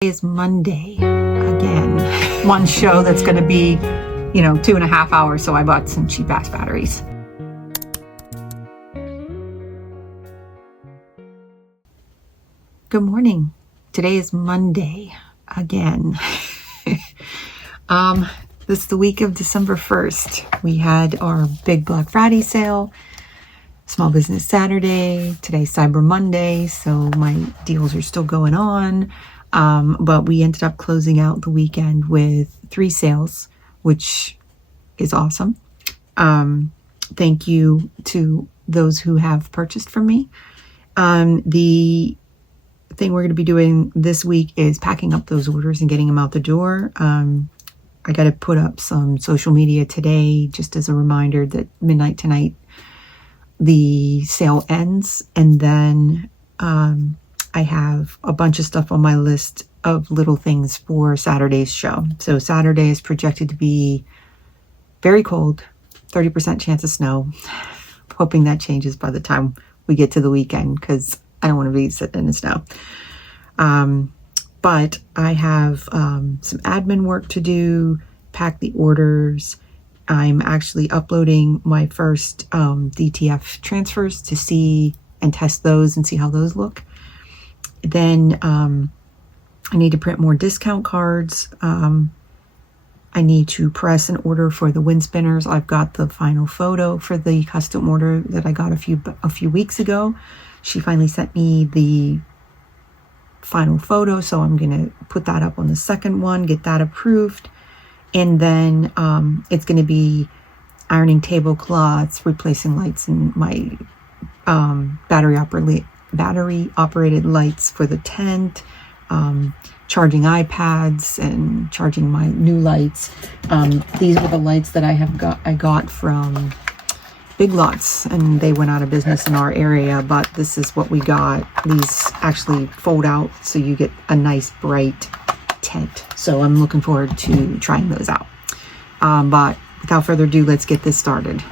Is Monday again. One show that's going to be, 2.5 hours, so I bought some cheap ass batteries. Good morning. Today is Monday again. This is the week of December 1st. We had our big Black Friday sale, Small Business Saturday. Today's Cyber Monday, so my deals are still going on. But we ended up closing out the weekend with 3 sales, which is awesome. Thank you to those who have purchased from me. The thing we're going to be doing this week is packing up those orders and getting them out the door. I got to put up some social media today, just as a reminder that midnight tonight the sale ends, and then I have a bunch of stuff on my list of little things for Saturday's show. So Saturday is projected to be very cold, 30% chance of snow. Hoping that changes by the time we get to the weekend, because I don't want to be sitting in the snow. But I have some admin work to do, pack the orders. I'm actually uploading my first DTF transfers to see and test those and see how those look. Then I need to print more discount cards. I need to press an order for the wind spinners. I've got the final photo for the custom order that I got a few weeks ago. She finally sent me the final photo, so I'm gonna put that up on the second one, get that approved, and then it's gonna be ironing tablecloths, replacing lights in my battery operated lights for the tent, charging iPads and charging my new lights. These were the lights that I got from Big Lots, and they went out of business in our area, but this is what we got. These actually fold out, so you get a nice bright tent. So I'm looking forward to trying those out. But without further ado, let's get this started.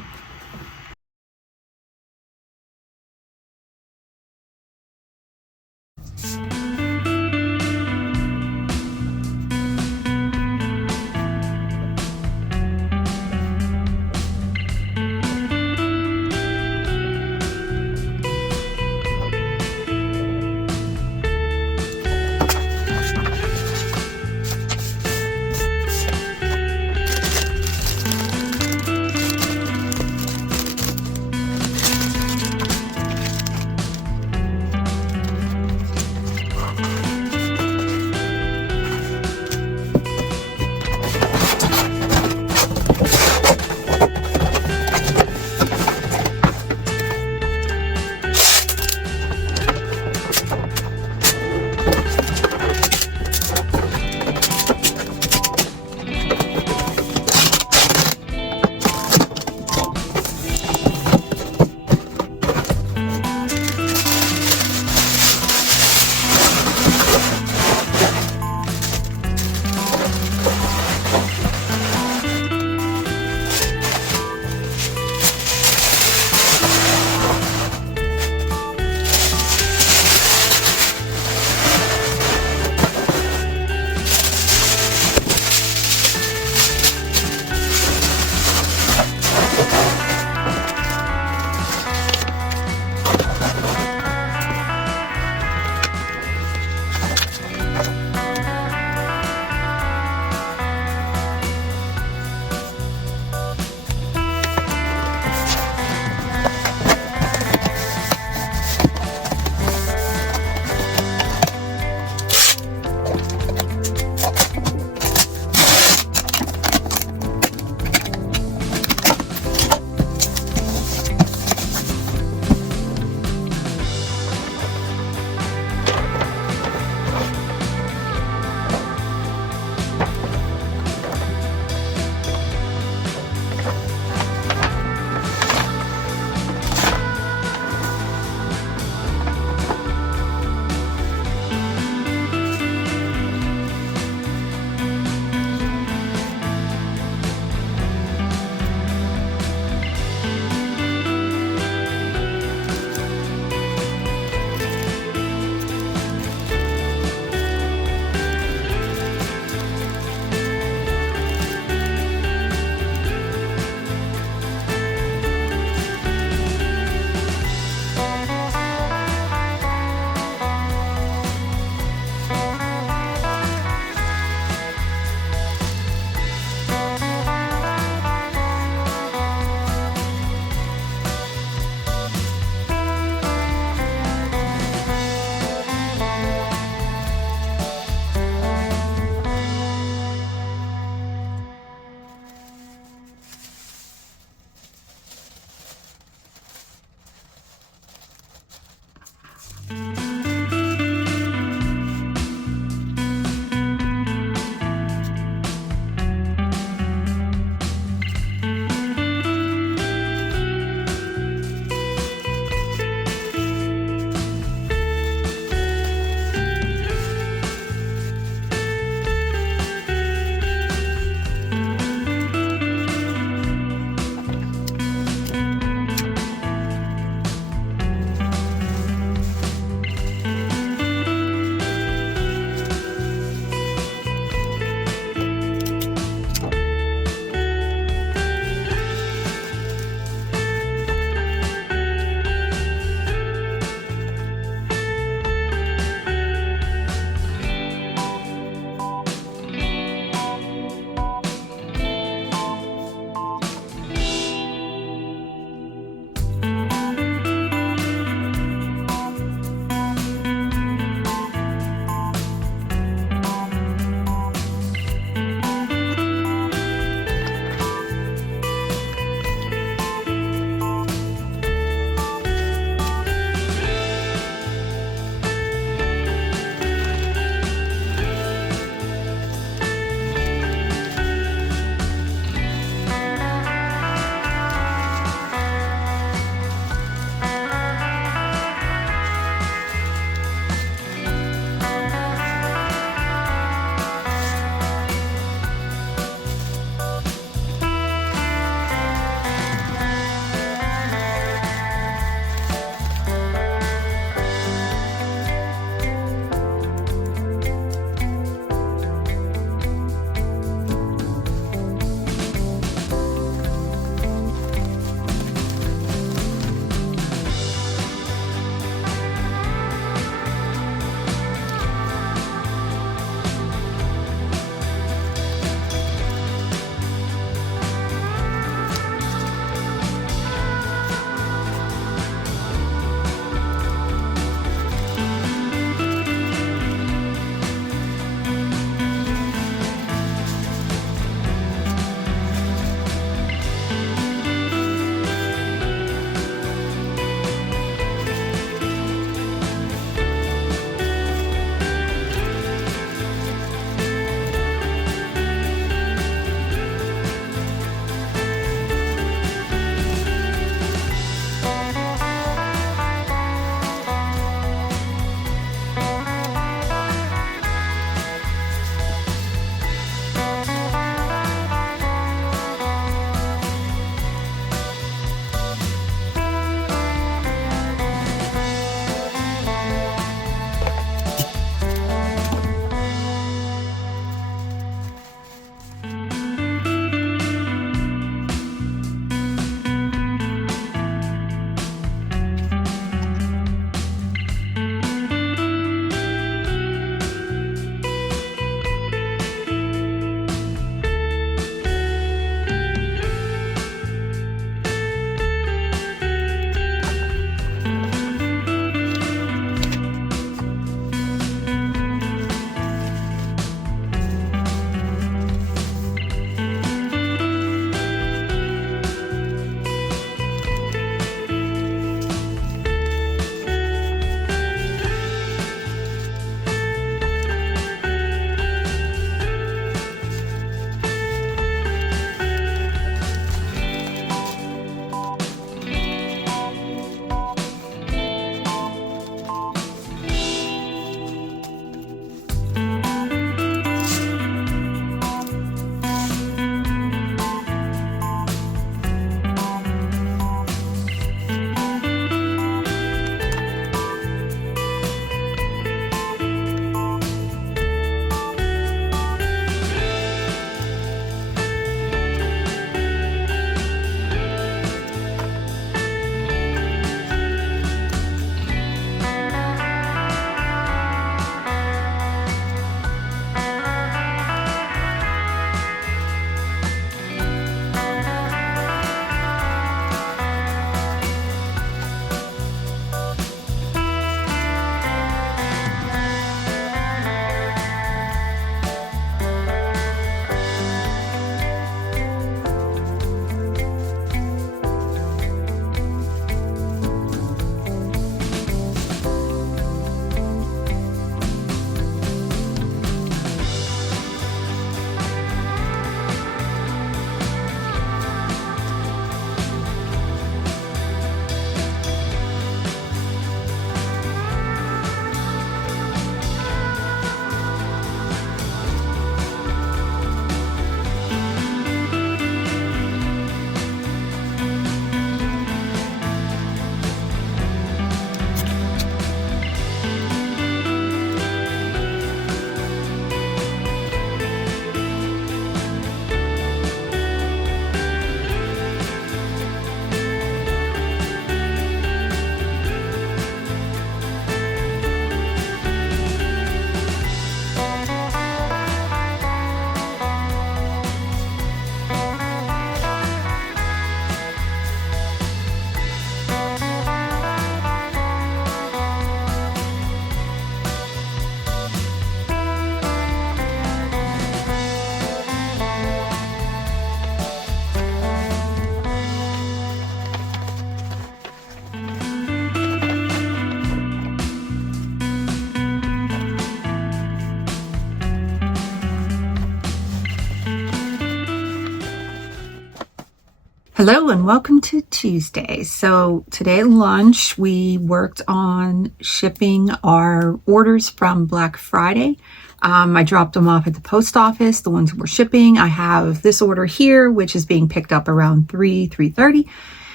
Hello and welcome to Tuesday. So today at lunch, we worked on shipping our orders from Black Friday. I dropped them off at the post office, the ones we're shipping. I have this order here, which is being picked up around 3:30.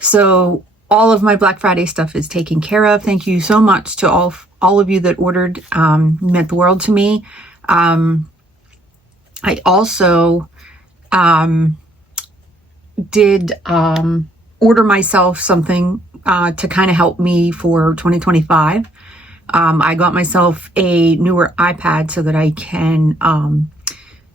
So all of my Black Friday stuff is taken care of. Thank you so much to all of you that ordered. Meant the world to me. I also did order myself something to kind of help me for 2025. I got myself a newer iPad so that I can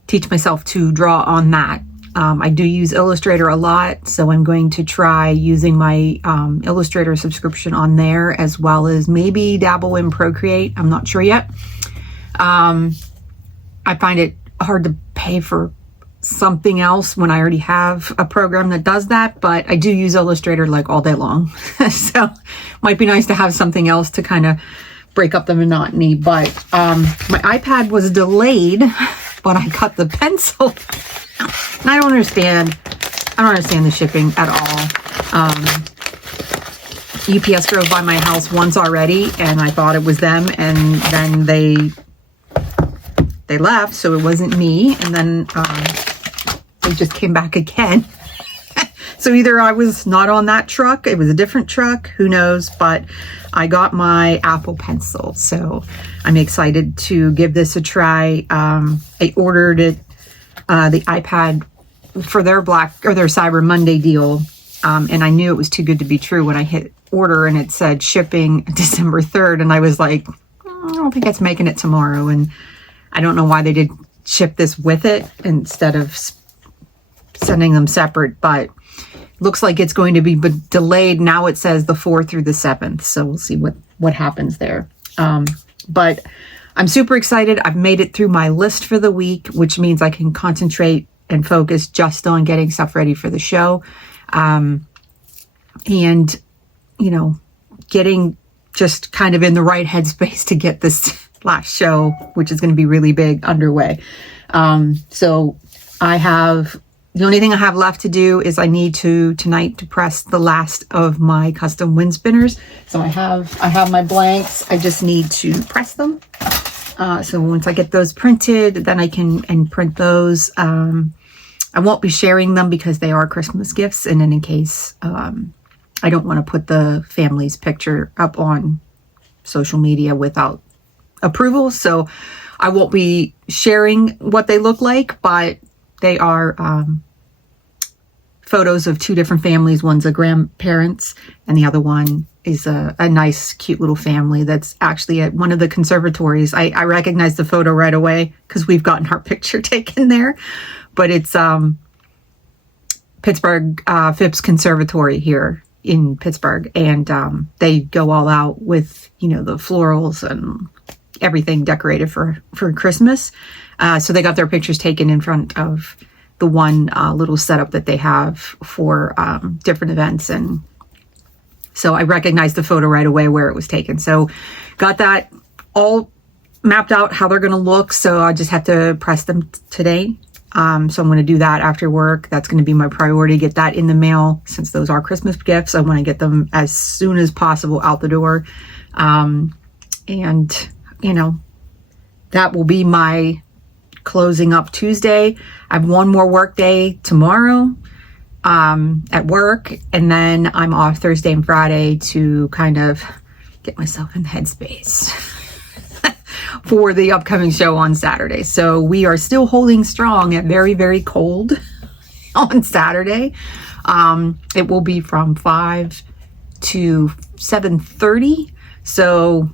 teach myself to draw on that. I do use Illustrator a lot, so I'm going to try using my Illustrator subscription on there, as well as maybe dabble in Procreate. I'm not sure yet. I find it hard to pay for something else when I already have a program that does that, but I do use Illustrator like all day long. So might be nice to have something else to kind of break up the monotony. But my iPad was delayed when I cut the pencil. And I don't understand the shipping at all. UPS drove by my house once already and I thought it was them, and then they left, so it wasn't me, and then they just came back again. So either I was not on that truck, it was a different truck, who knows, but I got my Apple Pencil, so I'm excited to give this a try. I ordered it, the iPad, for their their Cyber Monday deal, and I knew it was too good to be true when I hit order and it said shipping December 3rd, and I was like, I don't think it's making it tomorrow, and I don't know why they did ship this with it instead of sending them separate, but looks like it's going to be delayed. Now it says the 4th through the 7th, so we'll see what happens there. But I'm super excited. I've made it through my list for the week, which means I can concentrate and focus just on getting stuff ready for the show. And, you know, getting just kind of in the right headspace to get this last show, which is going to be really big, underway. So the only thing I have left to do is I need tonight to press the last of my custom wind spinners. So I have my blanks. I just need to press them. So once I get those printed, then I can print those. I won't be sharing them because they are Christmas gifts. And in case, I don't want to put the family's picture up on social media without approval. So I won't be sharing what they look like, but they are photos of two different families. One's a grandparents and the other one is a nice, cute little family that's actually at one of the conservatories. I recognized the photo right away because we've gotten our picture taken there, but it's Pittsburgh Phipps Conservatory here in Pittsburgh, and they go all out with, you know, the florals and everything decorated for Christmas. So they got their pictures taken in front of the one little setup that they have for different events. And so I recognized the photo right away where it was taken. So got that all mapped out how they're going to look. So I just have to press them today. So I'm going to do that after work. That's going to be my priority, get that in the mail. Since those are Christmas gifts, I want to get them as soon as possible out the door. And, you know, that will be my closing up Tuesday. I have one more work day tomorrow at work, and then I'm off Thursday and Friday to kind of get myself in the headspace for the upcoming show on Saturday. So we are still holding strong at very, very cold on Saturday. It will be from 5 to 7:30. So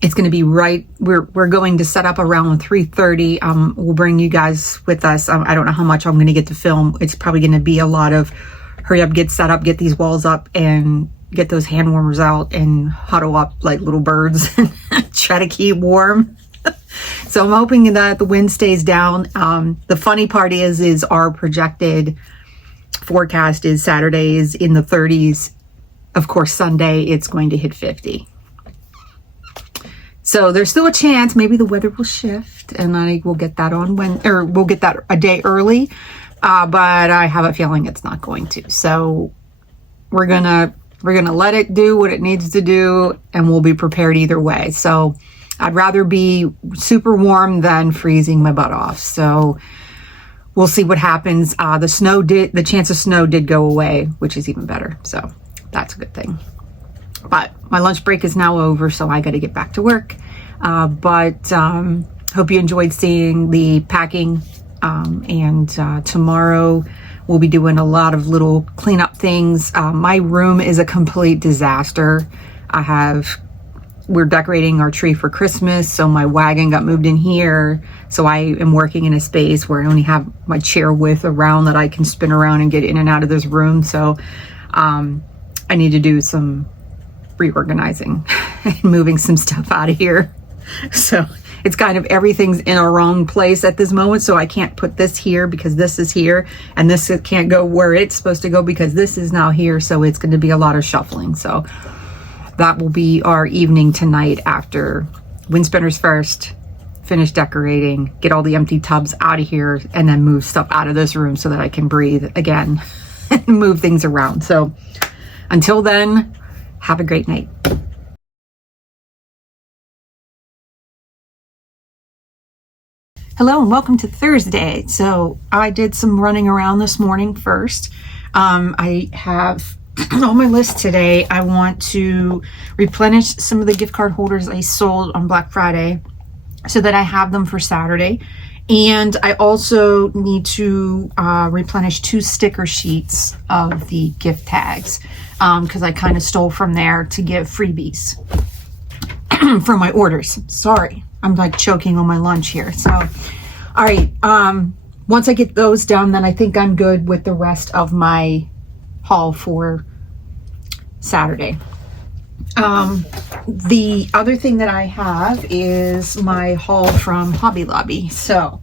it's going to be right. We're going to set up around 3:30. We'll bring you guys with us. I don't know how much I'm going to get to film. It's probably going to be a lot of hurry up, get set up, get these walls up, and get those hand warmers out and huddle up like little birds and try to keep warm. So I'm hoping that the wind stays down. The funny part is our projected forecast is Saturday is in the 30s. Of course, Sunday it's going to hit 50. So there's still a chance maybe the weather will shift and I will get that on we'll get that a day early. but I have a feeling it's not going to. So we're gonna let it do what it needs to do, and we'll be prepared either way. So I'd rather be super warm than freezing my butt off. So we'll see what happens. The chance of snow did go away, which is even better. So that's a good thing. But my lunch break is now over, so I got to get back to work. Hope you enjoyed seeing the packing. And tomorrow we'll be doing a lot of little cleanup things. My room is a complete disaster. We're decorating our tree for Christmas, so my wagon got moved in here. So I am working in a space where I only have my chair width around that I can spin around and get in and out of this room. So I need to do some reorganizing and moving some stuff out of here. So it's kind of everything's in a wrong place at this moment. So I can't put this here because this is here, and this can't go where it's supposed to go because this is now here. So it's going to be a lot of shuffling. So that will be our evening tonight after wind spinners first, finish decorating, get all the empty tubs out of here, and then move stuff out of this room so that I can breathe again and move things around. So until then, have a great night. Hello and welcome to Thursday. So I did some running around this morning first. I have on my list today, I want to replenish some of the gift card holders I sold on Black Friday so that I have them for Saturday. And I also need to replenish 2 sticker sheets of the gift tags because I kind of stole from there to give freebies for my orders. Sorry, I'm like choking on my lunch here. So, all right. Once I get those done, then I think I'm good with the rest of my haul for Saturday. The other thing that I have is my haul from Hobby Lobby. So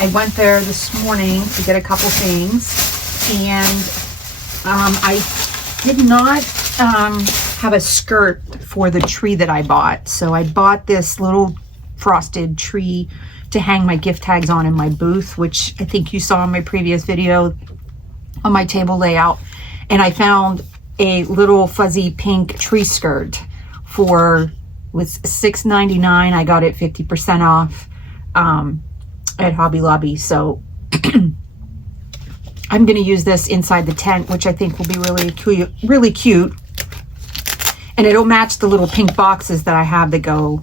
I went there this morning to get a couple things, and I did not have a skirt for the tree that I bought. So I bought this little frosted tree to hang my gift tags on in my booth, which I think you saw in my previous video on my table layout. And I found a little fuzzy pink tree skirt with $6.99. I got it 50% off at Hobby Lobby. So I'm going to use this inside the tent, which I think will be really cute. And it'll match the little pink boxes that I have that go,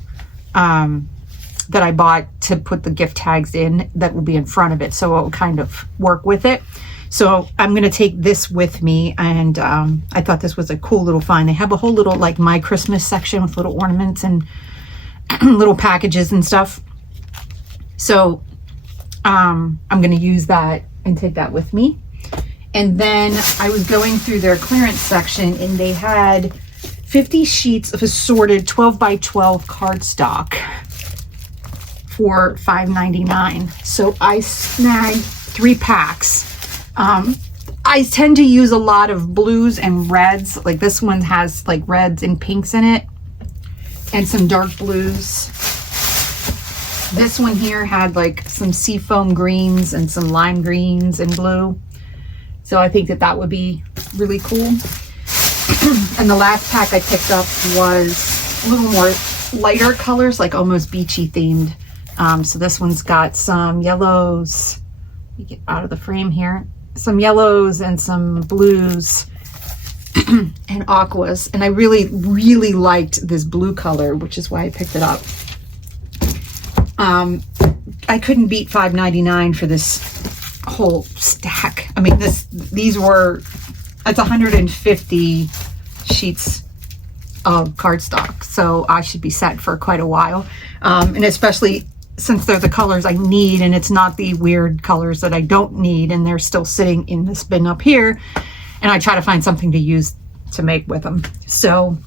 that I bought to put the gift tags in that will be in front of it. So it'll kind of work with it. So I'm going to take this with me, and I thought this was a cool little find. They have a whole little like My Christmas section with little ornaments and little packages and stuff. So I'm going to use that and take that with me. And then I was going through their clearance section, and they had 50 sheets of assorted 12 by 12 cardstock for $5.99. So I snagged 3 packs. I tend to use a lot of blues and reds. Like this one has like reds and pinks in it, and some dark blues. This one here had like some seafoam greens and some lime greens and blue. So I think that would be really cool. And the last pack I picked up was a little more lighter colors, like almost beachy themed. So this one's got some yellows. Let me get out of the frame here. Some yellows and some blues and aquas. And I really, really liked this blue color, which is why I picked it up. I couldn't beat $5.99 for this whole stack. I mean, it's 150 sheets of cardstock. So I should be set for quite a while. And especially since they're the colors I need, and it's not the weird colors that I don't need, and they're still sitting in this bin up here, and I try to find something to use to make with them. So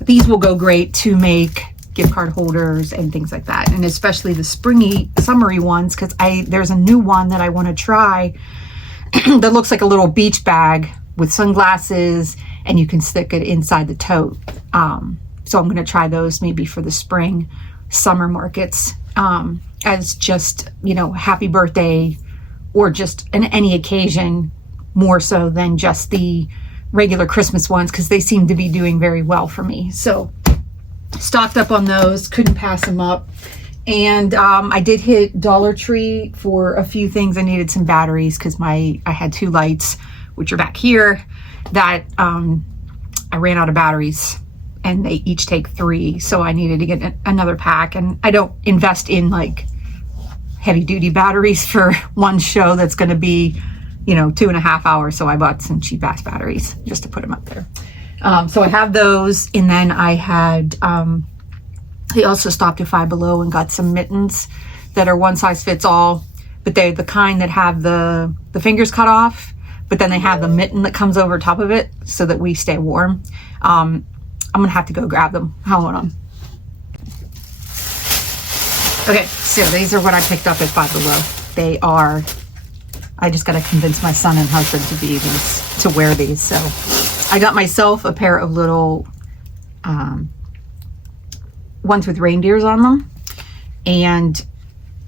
these will go great to make gift card holders and things like that, and especially the springy, summery ones, because there's a new one that I want to try that looks like a little beach bag with sunglasses, and you can stick it inside the tote. So I'm going to try those maybe for the summer markets. As just, happy birthday or just in any occasion, more so than just the regular Christmas ones, because they seem to be doing very well for me. So stocked up on those, couldn't pass them up. And I did hit Dollar Tree for a few things. I needed some batteries because I had 2 lights, which are back here, that I ran out of batteries, and they each take 3. So I needed to get another pack. And I don't invest in like heavy duty batteries for one show that's going to be, 2.5 hours. So I bought some cheap ass batteries just to put them up there. So I have those. And then I had, I also stopped at Five Below and got some mittens that are one size fits all, but they're the kind that have the fingers cut off, but then they have the mitten that comes over top of it so that we stay warm. I'm gonna have to go grab them. Hold on. Okay, so these are what I picked up at Five Below. They are, I just gotta convince my son and husband to wear these. So I got myself a pair of little ones with reindeers on them, and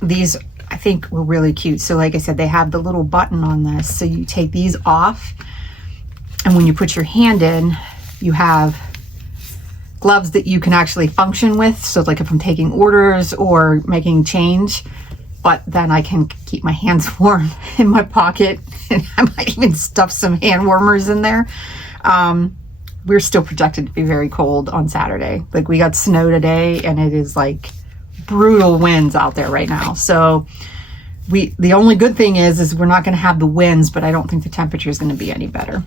these I think were really cute. So like I said, they have the little button on this, so you take these off, and when you put your hand in, you have gloves that you can actually function with. So like if I'm taking orders or making change, but then I can keep my hands warm in my pocket, and I might even stuff some hand warmers in there. We're still projected to be very cold on Saturday. Like we got snow today, and it is like brutal winds out there right now. So the only good thing is we're not going to have the winds, but I don't think the temperature is going to be any better.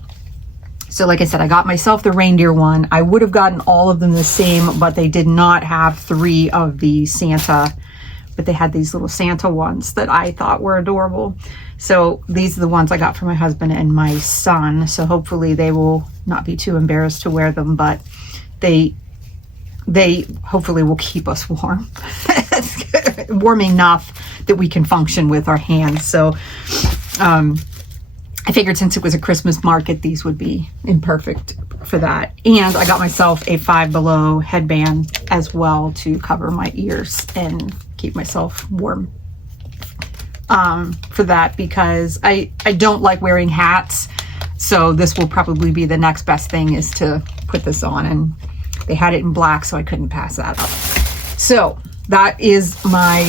So like I said, I got myself the reindeer one. I would have gotten all of them the same, but they did not have 3 of the Santa, but they had these little Santa ones that I thought were adorable. So these are the ones I got for my husband and my son. So hopefully they will not be too embarrassed to wear them, but they hopefully will keep us warm. Warm enough that we can function with our hands. So I figured since it was a Christmas market, these would be imperfect for that. And I got myself a Five Below headband as well to cover my ears and keep myself warm for that, because I don't like wearing hats. So this will probably be the next best thing, is to put this on, and they had it in black, so I couldn't pass that up. So that is my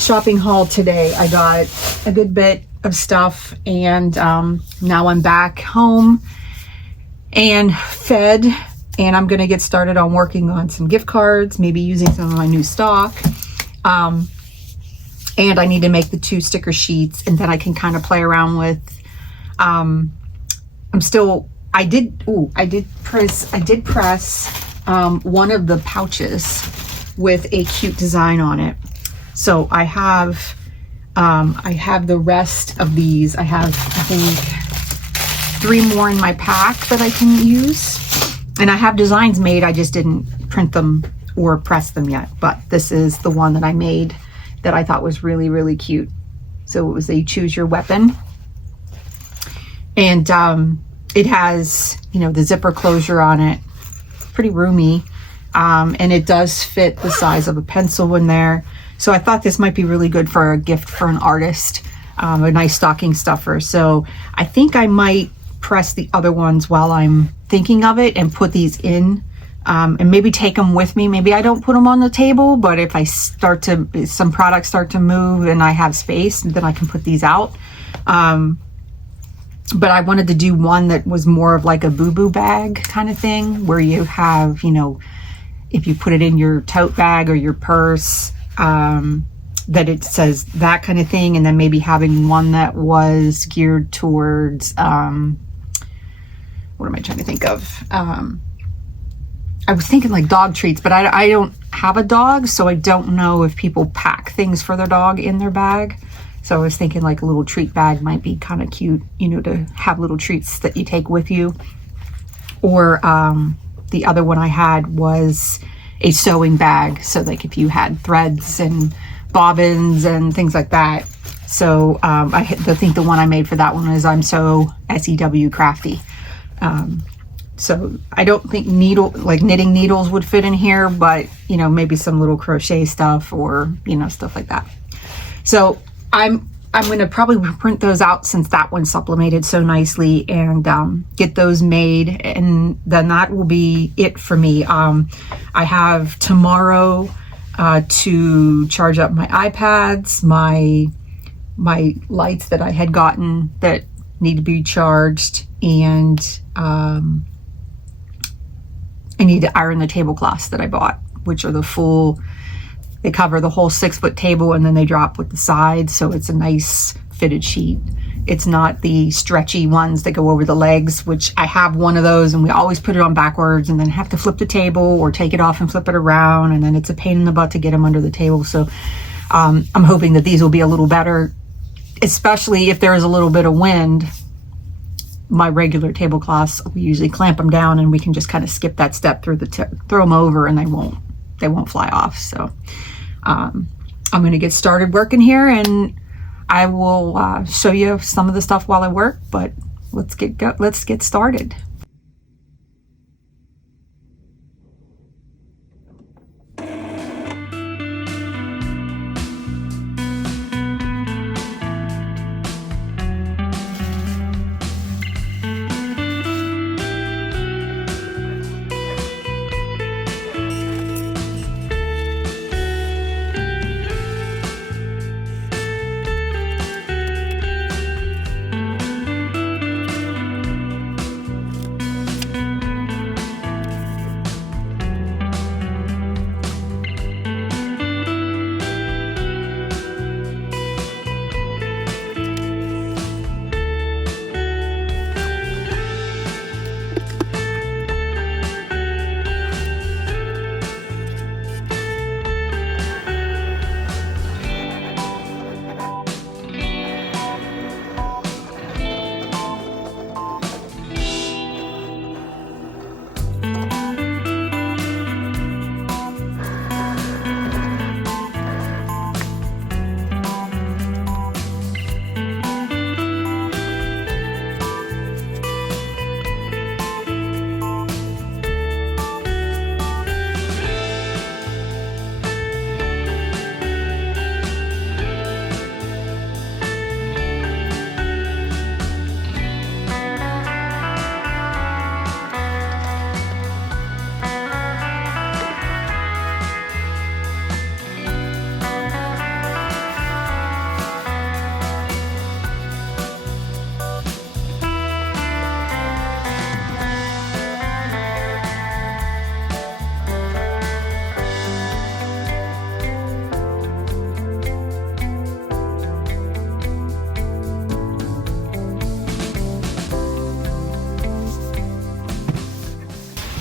shopping haul today. I got a good bit of stuff, and now I'm back home and fed, and I'm gonna get started on working on some gift cards, maybe using some of my new stock. And I need to make the 2 sticker sheets, and then I can kind of play around with, I did press one of the pouches with a cute design on it. So I have the rest of these. I have, I think, 3 more in my pack that I can use, and I have designs made. I just didn't print them or press them yet, but this is the one that I made that I thought was really, really cute. So it was a choose your weapon, and it has, the zipper closure on it, pretty roomy, and it does fit the size of a pencil in there. So I thought this might be really good for a gift for an artist, a nice stocking stuffer. So I think I might press the other ones while I'm thinking of it and put these in, and maybe take them with me. Maybe I don't put them on the table, but if some products start to move and I have space, then I can put these out. But I wanted to do one that was more of like a boo-boo bag kind of thing, where you have, if you put it in your tote bag or your purse, that it says that kind of thing. And then maybe having one that was geared towards, what am I trying to think of? I was thinking like dog treats, but I don't have a dog, so I don't know if people pack things for their dog in their bag. So I was thinking like a little treat bag might be kind of cute, to have little treats that you take with you. Or the other one I had was a sewing bag. So like if you had threads and bobbins and things like that. So I think the one I made for that one is I'm so SEW crafty. So I don't think knitting needles would fit in here, but maybe some little crochet stuff or, stuff like that. So I'm I'm going to probably print those out since that one sublimated so nicely, and get those made, and then that will be it for me. I have tomorrow to charge up my iPads, my lights that I had gotten that need to be charged, and I need to iron the tablecloths that I bought, which are the full, they cover the whole 6-foot table, and then they drop with the sides, so it's a nice fitted sheet. It's not the stretchy ones that go over the legs, which I have one of those, and we always put it on backwards and then have to flip the table or take it off and flip it around, and then it's a pain in the butt to get them under the table. So I'm hoping that these will be a little better, especially if there's a little bit of wind. My regular tablecloths, we usually clamp them down, and we can just kind of skip that step through throw them over, and they won't fly off. So I'm going to get started working here, and I will show you some of the stuff while I work, but let's get started.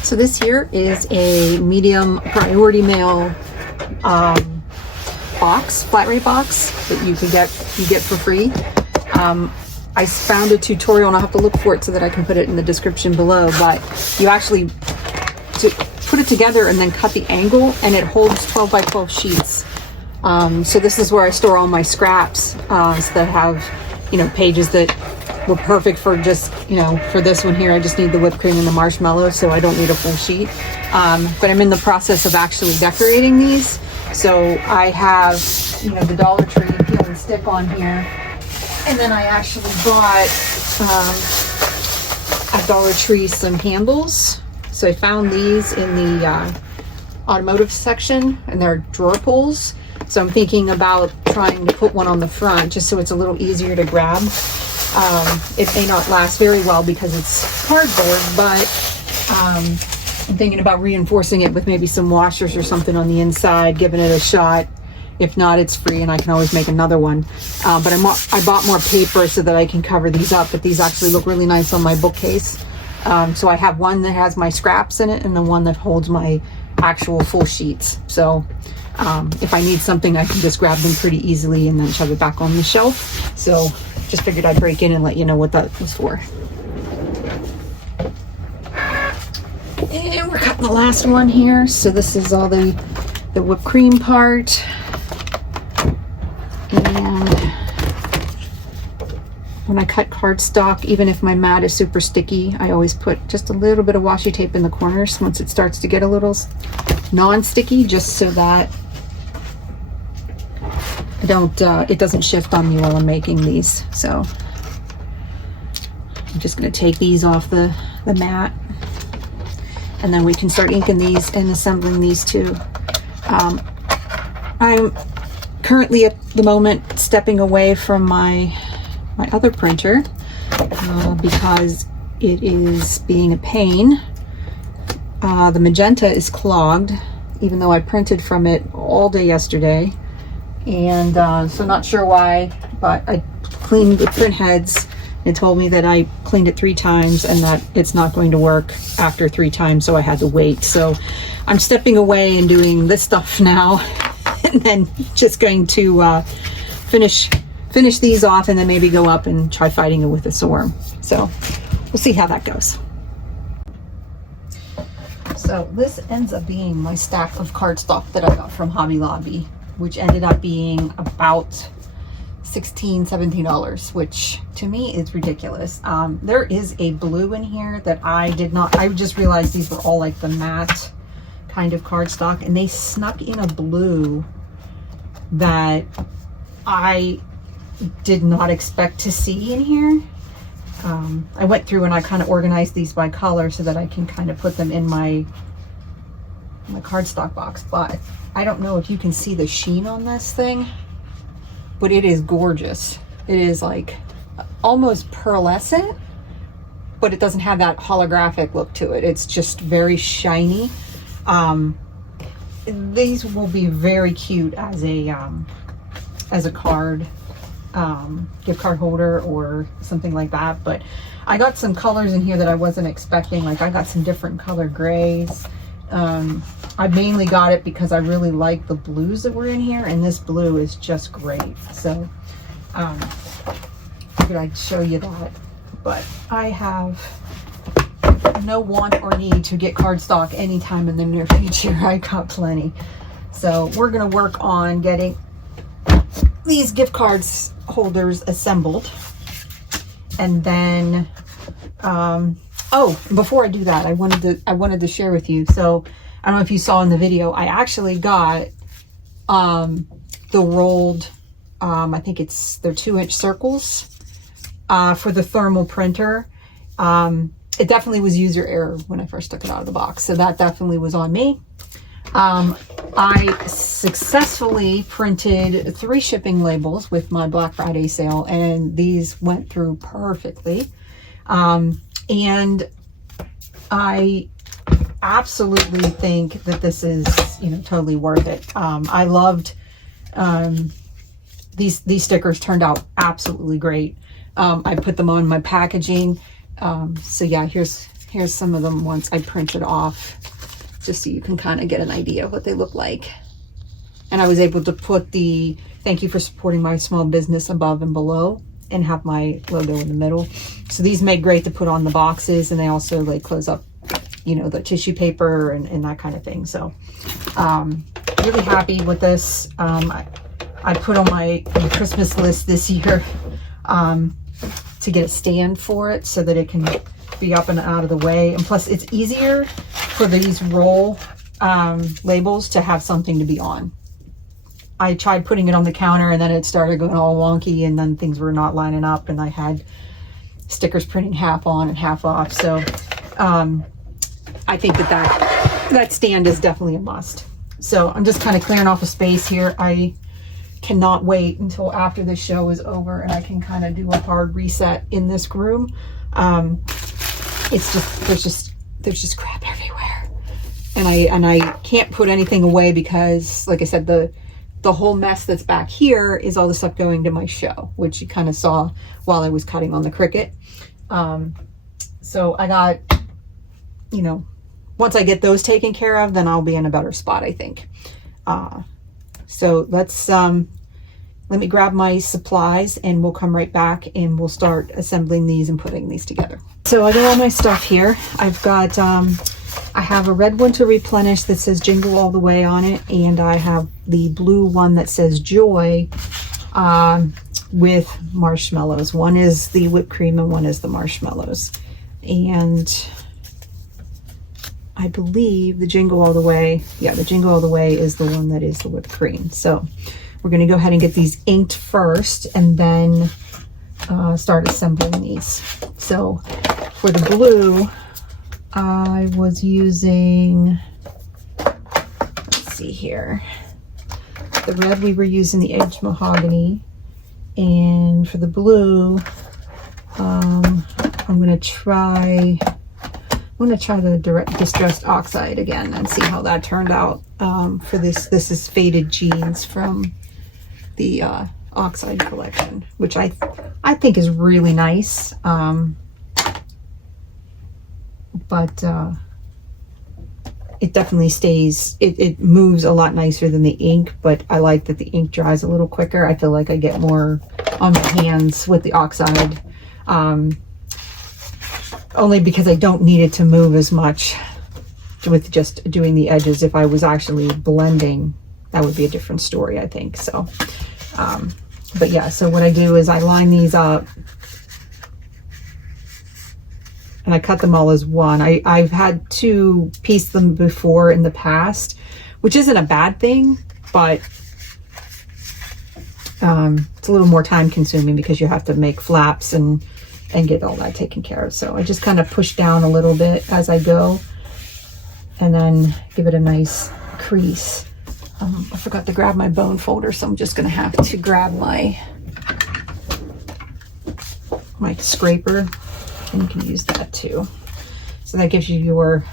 So this here is a medium priority mail box, flat rate box that you get for free. I found a tutorial, and I'll have to look for it so that I can put it in the description below, but you actually put it together and then cut the angle, and it holds 12 by 12 sheets. So this is where I store all my scraps, so that I have, pages that were perfect for just, for this one here, I just need the whipped cream and the marshmallows, so I don't need a full sheet. But I'm in the process of actually decorating these. So I have, the Dollar Tree peel and stick on here. And then I actually bought at Dollar Tree some handles. So I found these in the automotive section, and they're drawer pulls. So I'm thinking about trying to put one on the front just so it's a little easier to grab. It may not last very well because it's cardboard, but I'm thinking about reinforcing it with maybe some washers or something on the inside, giving it a shot. If not, it's free and I can always make another one. But I bought more paper so that I can cover these up, but these actually look really nice on my bookcase. So I have one that has my scraps in it and the one that holds my actual full sheets. So if I need something, I can just grab them pretty easily and then shove it back on the shelf. So just figured I'd break in and let you know what that was for. And we're cutting the last one here. So this is all the whipped cream part. And when I cut cardstock, even if my mat is super sticky, I always put just a little bit of washi tape in the corners once it starts to get a little non-sticky, just so that I it doesn't shift on me while I'm making these. So I'm just going to take these off the mat, and then we can start inking these and assembling these too. I'm currently at the moment stepping away from my other printer because it is being a pain. The magenta is clogged, even though I printed from it all day yesterday, and so not sure why, but I cleaned the print heads. It told me that I cleaned it 3 times and that it's not going to work after 3 times, so I had to wait. So I'm stepping away and doing this stuff now, and then just going to finish these off, and then maybe go up and try fighting it with a swarm. So we'll see how that goes. So this ends up being my stack of cardstock that I got from Hobby Lobby, which ended up being about $16-17, which to me is ridiculous. There is a blue in here that I just realized these were all like the matte kind of cardstock, and they snuck in a blue that I did not expect to see in here. I went through and I kind of organized these by color so that I can kind of put them in my cardstock box, but I don't know if you can see the sheen on this thing, but it is gorgeous. It is like almost pearlescent, but it doesn't have that holographic look to it. It's just very shiny. These will be very cute as a card, gift card holder or something like that. But I got some colors in here that I wasn't expecting. Like I got some different color grays. I mainly got it because I really like the blues that were in here, and this blue is just great. So figured I'd show you that. But I have no want or need to get cardstock anytime in the near future. I got plenty. So we're gonna work on getting these gift cards holders assembled, and then oh, before I do that, I wanted to share with you. So I don't know if you saw in the video, I actually got the rolled, I think they're 2-inch circles for the thermal printer. It definitely was user error when I first took it out of the box, so that definitely was on me. I successfully printed 3 shipping labels with my Black Friday sale, and these went through perfectly. And I absolutely think that this is, totally worth it. I loved, these stickers turned out absolutely great. I put them on my packaging. So yeah, here's some of them once I printed off, just so you can kind of get an idea of what they look like. And I was able to put the "Thank you for supporting my small business" above and below, and have my logo in the middle. So these made great to put on the boxes, and they also like close up, the tissue paper and that kind of thing. So really happy with this. I put on my Christmas list this year to get a stand for it so that it can be up and out of the way. And plus it's easier for these roll labels to have something to be on. I tried putting it on the counter, and then it started going all wonky, and then things were not lining up, and I had stickers printing half on and half off. So I think that stand is definitely a must. So I'm just kind of clearing off a space here. I cannot wait until after this show is over and I can kind of do a hard reset in this room. It's just there's just crap everywhere, and I can't put anything away because, like I said, the whole mess that's back here is all the stuff going to my show, which you kind of saw while I was cutting on the Cricut. So I got, once I get those taken care of, then I'll be in a better spot, I think. So let me grab my supplies, and we'll come right back and we'll start assembling these and putting these together. So I got all my stuff here. I've got, I have a red one to replenish that says Jingle All the Way on it, and I have the blue one that says Joy with marshmallows. One is the whipped cream and one is the marshmallows. And I believe the Jingle All the Way, yeah, the Jingle All the Way is the one that is the whipped cream. So we're going to go ahead and get these inked first, and then start assembling these. So for the blue, I was using, let's see here, the red we were using the Edge Mahogany, and for the blue, I'm going to try the Distressed Oxide again and see how that turned out. For this is Faded Jeans from the Oxide collection, which I think is really nice. But it definitely stays, it moves a lot nicer than the ink, but I like that the ink dries a little quicker. I feel like I get more on my hands with the Oxide, only because I don't need it to move as much with just doing the edges. If I was actually blending, that would be a different story, I think. So, but yeah, so what I do is I line these up and I cut them all as one. I've had to piece them before in the past, which isn't a bad thing, but it's a little more time consuming because you have to make flaps and get all that taken care of. So I just kind of push down a little bit as I go and then give it a nice crease. I forgot to grab my bone folder, so I'm just gonna have to grab my scraper, and you can use that too. So that gives you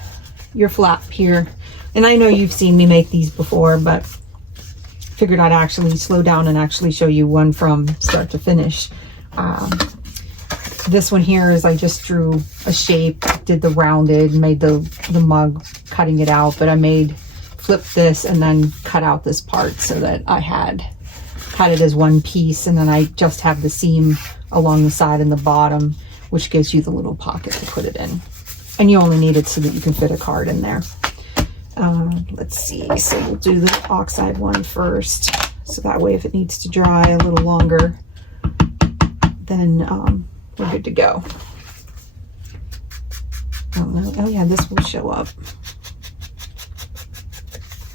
your flap here. And I know you've seen me make these before, but figured I'd actually slow down and actually show you one from start to finish. This one here is I just drew a shape, did the rounded, made the mug, cutting it out, but I flipped this and then cut out this part so that I had cut it as one piece, and then I just have the seam along the side and the bottom, which gives you the little pocket to put it in. And you only need it so that you can fit a card in there. Let's see, so we'll do the Oxide one first. So that way if it needs to dry a little longer, then we're good to go. Oh yeah, this will show up.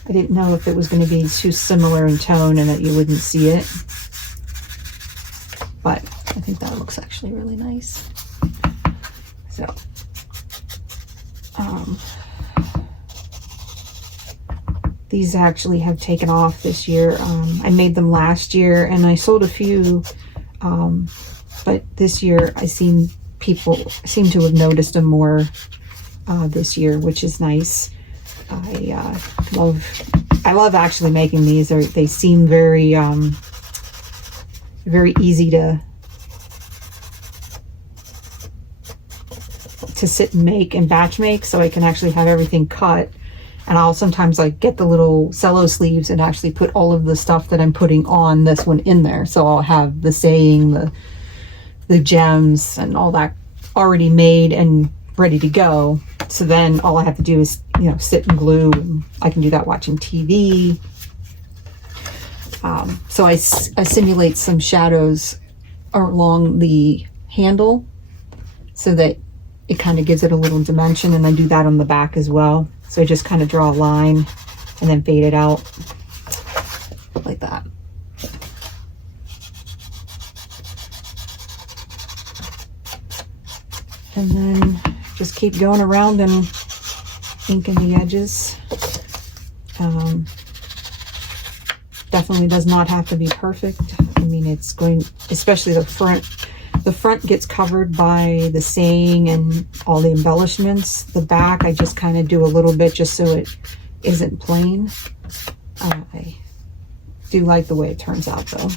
I didn't know if it was going to be too similar in tone and that you wouldn't see it, but I think that looks actually really nice. So these actually have taken off this year. I made them last year and I sold a few, but this year I seen people seem to have noticed them more this year, which is nice. I love actually making these. They seem very very easy to sit and make and batch make, so I can actually have everything cut. And I'll sometimes like get the little cello sleeves and actually put all of the stuff that I'm putting on this one in there. So I'll have the saying, the gems and all that already made and ready to go. So then all I have to do is, sit and glue. And I can do that watching TV. So I simulate some shadows along the handle so that it kind of gives it a little dimension, and I do that on the back as well. So I just kind of draw a line and then fade it out like that. And then just keep going around and inking the edges. Definitely does not have to be perfect. I mean, it's going, especially the front. The front gets covered by the saying and all the embellishments. The back, I just kind of do a little bit just so it isn't plain. I do like the way it turns out though.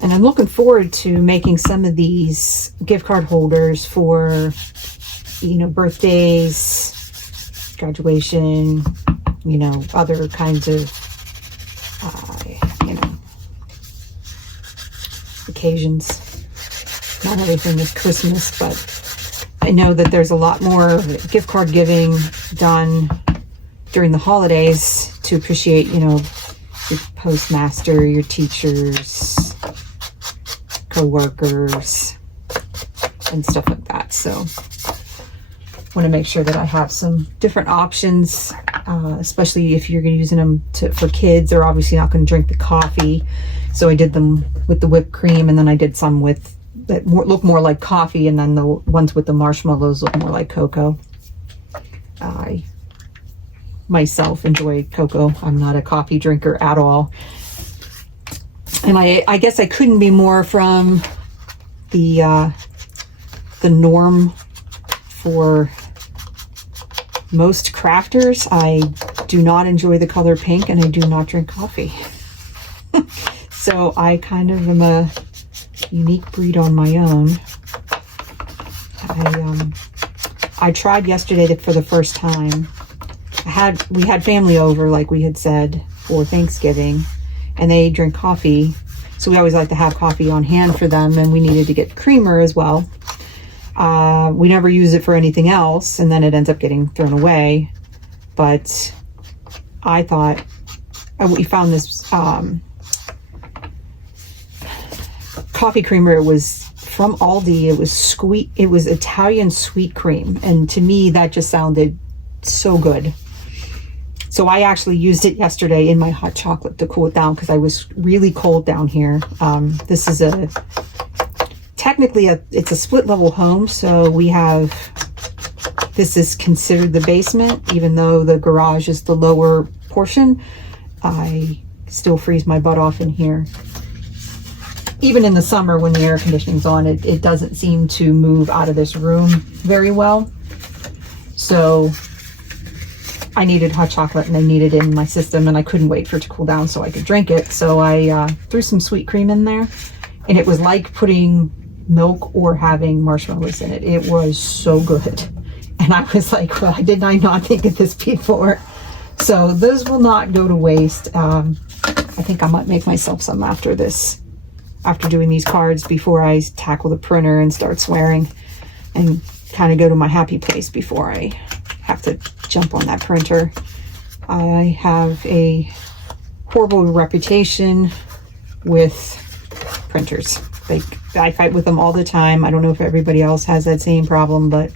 And I'm looking forward to making some of these gift card holders for, birthdays, graduation, other kinds of, occasions. Not everything is Christmas, but I know that there's a lot more gift card giving done during the holidays to appreciate, your postmaster, your teachers, co-workers, and stuff like that. So want to make sure that I have some different options, especially if you're using them for kids. They're obviously not going to drink the coffee. So I did them with the whipped cream, and then I did some with that look more like coffee, and then the ones with the marshmallows look more like cocoa. I myself enjoy cocoa. I'm not a coffee drinker at all. And I guess I couldn't be more from the norm for most crafters. I do not enjoy the color pink, and I do not drink coffee. So I kind of am a unique breed on my own. I tried yesterday for the first time. We had family over, like we had said, for Thanksgiving, and they drink coffee. So we always like to have coffee on hand for them, and we needed to get creamer as well. We never use it for anything else, and then it ends up getting thrown away. But I thought, we found this coffee creamer. It was from Aldi. It was sweet. It was Italian sweet cream, and to me that just sounded so good. So I actually used it yesterday in my hot chocolate to cool it down, because I was really cold down here. This is technically it's a split level home, so this is considered the basement, even though the garage is the lower portion. I still freeze my butt off in here. Even in the summer when the air conditioning's on, it doesn't seem to move out of this room very well. So I needed hot chocolate, and I needed it in my system, and I couldn't wait for it to cool down so I could drink it. So I threw some sweet cream in there, and it was like putting milk or having marshmallows in it. It was so good. And I was like, well, did I not think of this before? So those will not go to waste. I think I might make myself some after doing these cards, before I tackle the printer and start swearing, and kind of go to my happy place before I have to jump on that printer. I have a horrible reputation with printers. I fight with them all the time. I don't know if everybody else has that same problem, but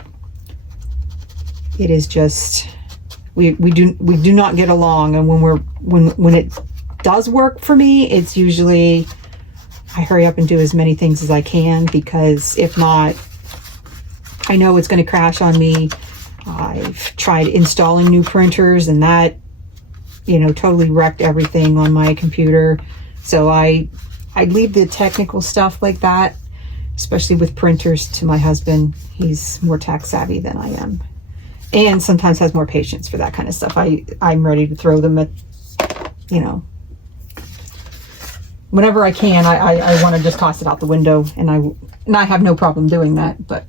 it is just, we do not get along. And when it does work for me, it's usually I hurry up and do as many things as I can, because if not, I know it's going to crash on me. I've tried installing new printers, and that, totally wrecked everything on my computer. So I leave the technical stuff like that, especially with printers, to my husband. He's more tech savvy than I am, and sometimes has more patience for that kind of stuff. I'm ready to throw them at, whenever I can. I want to just toss it out the window, and I have no problem doing that. But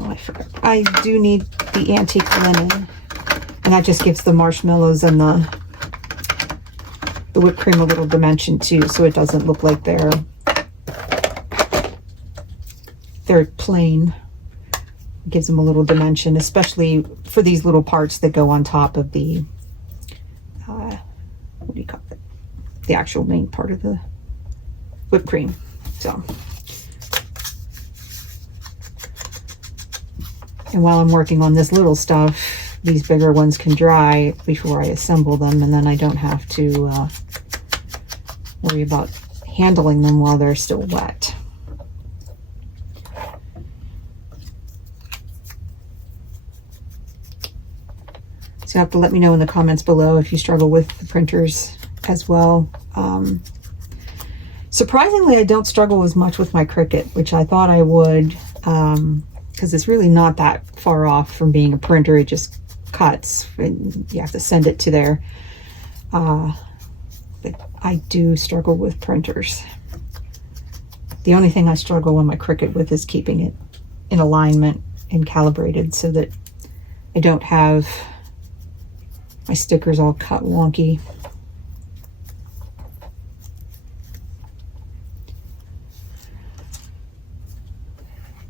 I forgot. I do need the antique linen, and that just gives the marshmallows and the whipped cream a little dimension too, so it doesn't look like they're plain. It gives them a little dimension, especially for these little parts that go on top of the what do you call it? The actual main part of the whipped cream. So, and while I'm working on this little stuff, these bigger ones can dry before I assemble them, and then I don't have to worry about handling them while they're still wet. So you have to let me know in the comments below if you struggle with the printers as well. Surprisingly, I don't struggle as much with my Cricut, which I thought I would, because it's really not that far off from being a printer. It just cuts, and you have to send it to there. But I do struggle with printers. The only thing I struggle on my Cricut with is keeping it in alignment and calibrated so that I don't have my stickers all cut wonky.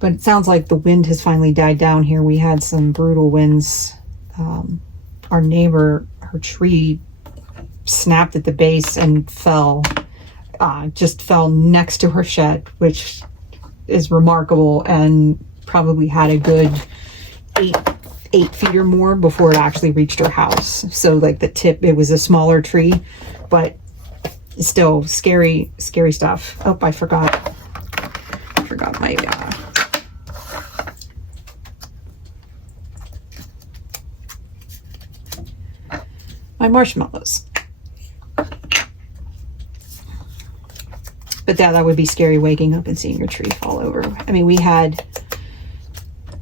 But it sounds like the wind has finally died down here. We had some brutal winds. Our neighbor, her tree snapped at the base and fell, just fell next to her shed, which is remarkable, and probably had a good 8 feet or more before it actually reached her house. So like the tip, it was a smaller tree, but still scary stuff. Oh, I forgot my marshmallows. But that would be scary, waking up and seeing your tree fall over. I mean, we had,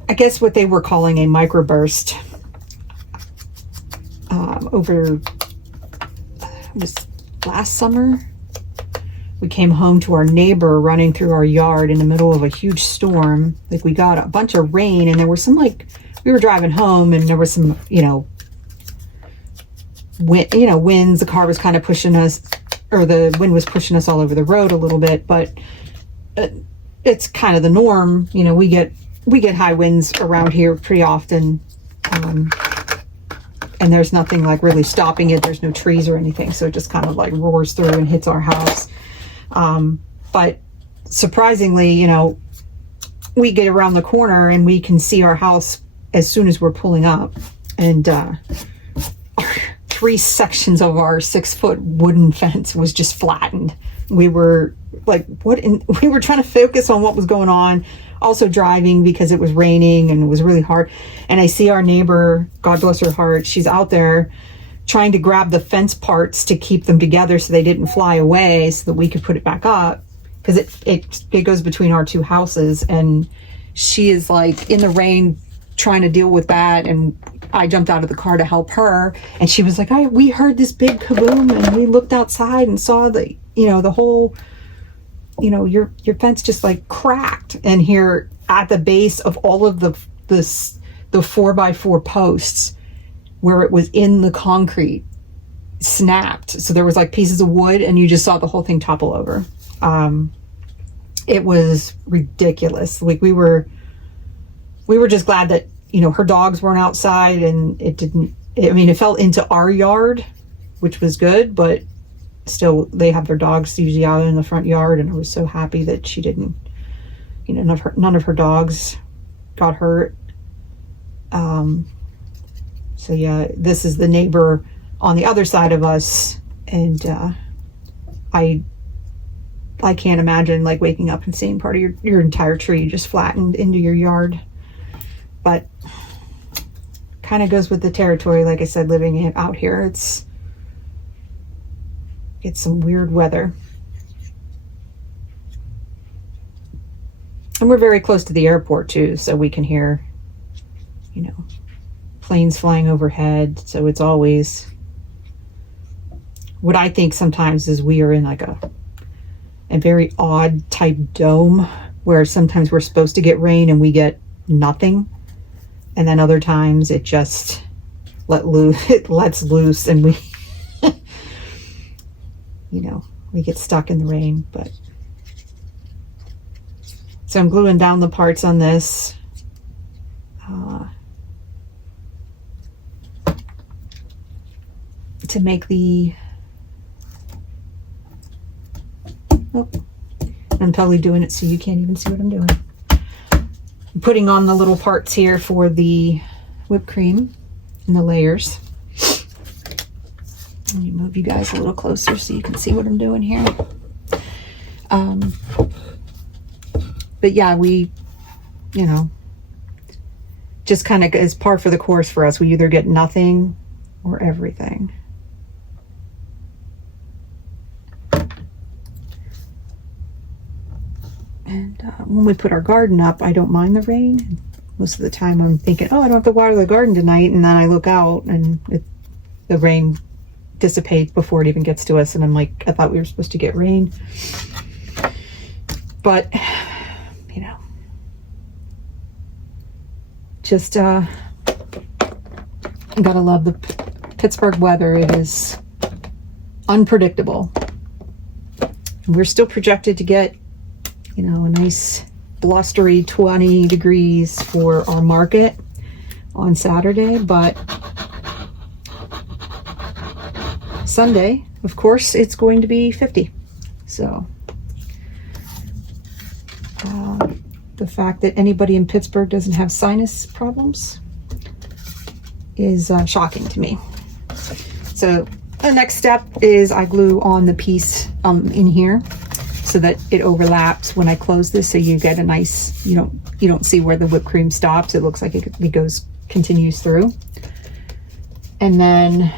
I guess what they were calling a microburst over, it was last summer. We came home to our neighbor running through our yard in the middle of a huge storm. Like, we got a bunch of rain, and there was some, like, we were driving home, and there was some, winds. The car was kind of pushing us, or the wind was pushing us all over the road a little bit, but it's kind of the norm. We get high winds around here pretty often. And there's nothing like really stopping it. There's no trees or anything. So it just kind of like roars through and hits our house. But surprisingly, we get around the corner and we can see our house as soon as we're pulling up. And 3 sections of our 6-foot wooden fence was just flattened. We were like, we were trying to focus on what was going on. Also driving because it was raining and it was really hard. And I see our neighbor, God bless her heart, she's out there trying to grab the fence parts to keep them together so they didn't fly away, so that we could put it back up, because it goes between our 2 houses. And she is like in the rain trying to deal with that, and I jumped out of the car to help her, and she was like, we heard this big kaboom, and we looked outside and saw the whole, your fence just like cracked. And here at the base of all of the 4x4 posts where it was in the concrete snapped. So there was like pieces of wood, and you just saw the whole thing topple over. It was ridiculous. Like, we were just glad that, her dogs weren't outside, and it fell into our yard, which was good, but still, they have their dogs usually out in the front yard, and I was so happy that she didn't, none of her dogs got hurt. So yeah, this is the neighbor on the other side of us, and I can't imagine like waking up and seeing part of your entire tree just flattened into your yard. But kind of goes with the territory, like I said, living out here. It's some weird weather. And we're very close to the airport too, so we can hear, planes flying overhead. So it's always, what I think sometimes is we are in like a very odd type dome, where sometimes we're supposed to get rain and we get nothing. And then other times it just lets loose, and we, we get stuck in the rain. But so I'm gluing down the parts on this. To make the, I'm totally doing it so you can't even see what I'm doing. I'm putting on the little parts here for the whipped cream and the layers. Let me move you guys a little closer so you can see what I'm doing here. But yeah, we, just kind of is par for the course for us. We either get nothing or everything. And when we put our garden up, I don't mind the rain. Most of the time I'm thinking, I don't have to water the garden tonight. And then I look out and the rain dissipates before it even gets to us. And I'm like, I thought we were supposed to get rain. But, just gotta love the Pittsburgh weather. It is unpredictable. We're still projected to get a nice blustery 20 degrees for our market on Saturday, but Sunday, of course, it's going to be 50. So the fact that anybody in Pittsburgh doesn't have sinus problems is shocking to me. So the next step is I glue on the piece in here so that it overlaps when I close this, so you get a nice, you don't see where the whipped cream stops. It looks like it continues through. And then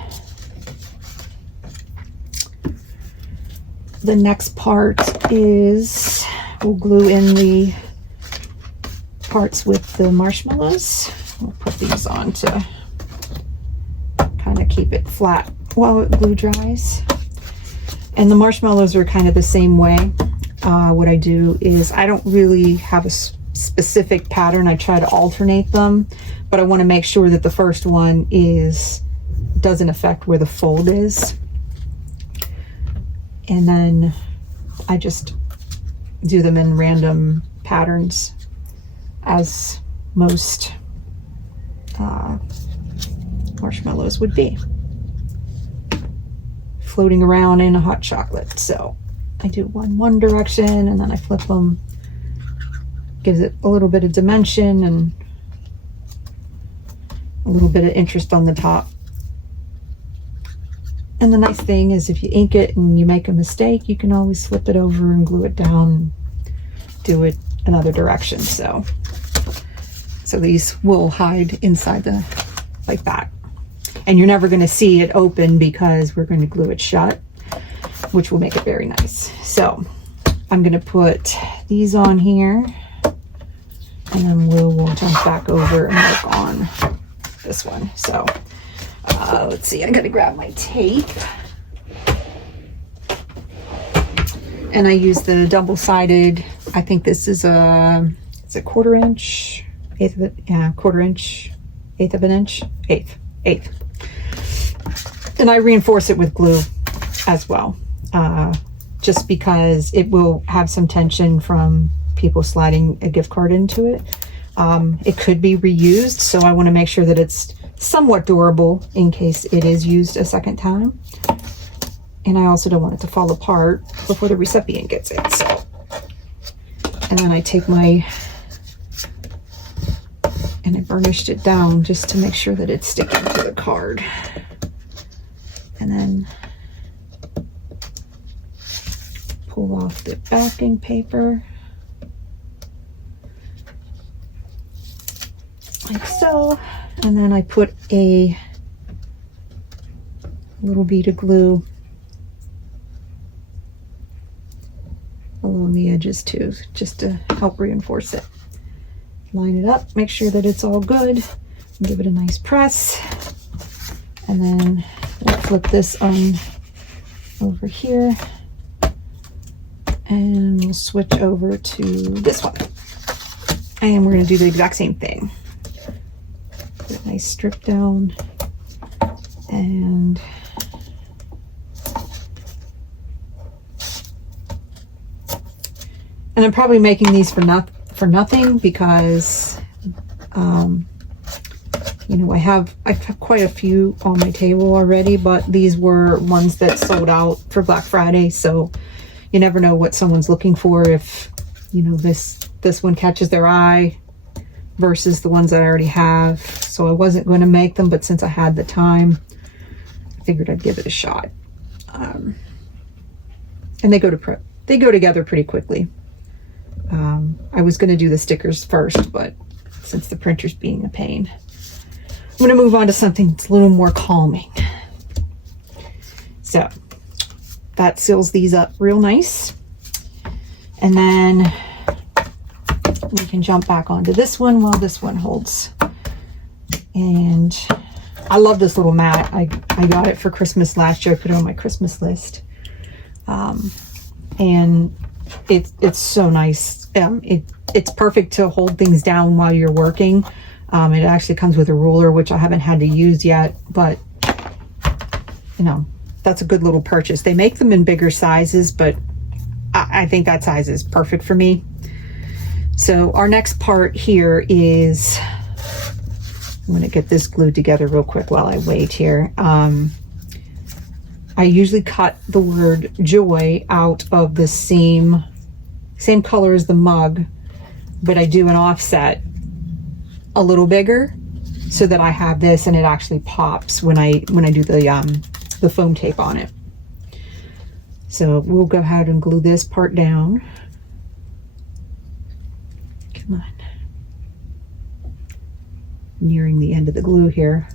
the next part is we'll glue in the parts with the marshmallows. We'll put these on to kind of keep it flat while it glue dries. And the marshmallows are kind of the same way. What I do is I don't really have a specific pattern. I try to alternate them, but I want to make sure that the first one doesn't affect where the fold is. And then I just do them in random patterns, as most marshmallows would be, floating around in a hot chocolate. So I do one direction and then I flip them, gives it a little bit of dimension and a little bit of interest on the top. And the nice thing is if you ink it and you make a mistake, you can always flip it over and glue it down, do it another direction. So these will hide inside like that. And you're never going to see it open because we're going to glue it shut, which will make it very nice. So I'm going to put these on here, and then we'll jump back over and work on this one. So let's see, I got to grab my tape. And I use the double-sided, I think this is it's a 1/4 inch, eighth of it, yeah, 1/4 inch, eighth of an inch, eighth. And I reinforce it with glue as well, just because it will have some tension from people sliding a gift card into it. It could be reused, so I want to make sure that it's somewhat durable in case it is used a second time. And I also don't want it to fall apart before the recipient gets it. So, and then I take and I burnished it down just to make sure that it's sticking to the card. And then pull off the backing paper like so. And then I put a little bead of glue along the edges too, just to help reinforce it. Line it up, make sure that it's all good, and give it a nice press. And then we'll flip this on over here, and we'll switch over to this one. And we're going to do the exact same thing. Put a nice strip down, and I'm probably making these for nothing because you know, I've quite a few on my table already, but these were ones that sold out for Black Friday, so you never know what someone's looking for, if you know this one catches their eye versus the ones that I already have. So I wasn't going to make them, but since I had the time, I figured I'd give it a shot. And they go together pretty quickly. I was going to do the stickers first, but since the printer's being a pain, I'm going to move on to something that's a little more calming. So that seals these up real nice. And then we can jump back onto this one while this one holds. And I love this little mat. I got it for Christmas last year. I put it on my Christmas list. And it's so nice. It's perfect to hold things down while you're working. It actually comes with a ruler, which I haven't had to use yet, but you know, that's a good little purchase. They make them in bigger sizes, but I think that size is perfect for me. So our next part here is, I'm going to get this glued together real quick while I wait here. I usually cut the word joy out of the same color as the mug, but I do an offset a little bigger so that I have this and it actually pops when I do the foam tape on it. So we'll go ahead and glue this part down. Come on. Nearing the end of the glue here.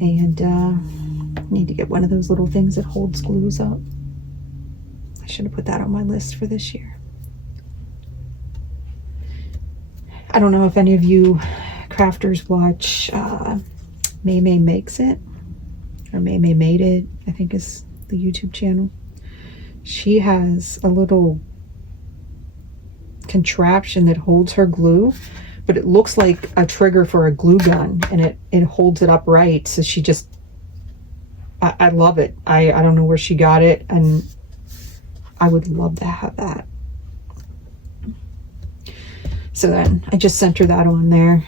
And need to get one of those little things that holds glues up. I should have put that on my list for this year. I don't know if any of you crafters watch May Makes It, or May Made It, I think is the YouTube channel. She has a little contraption that holds her glue, but it looks like a trigger for a glue gun, and it holds it upright. So she just, I love it. I don't know where she got it, and I would love to have that. So then I just center that on there,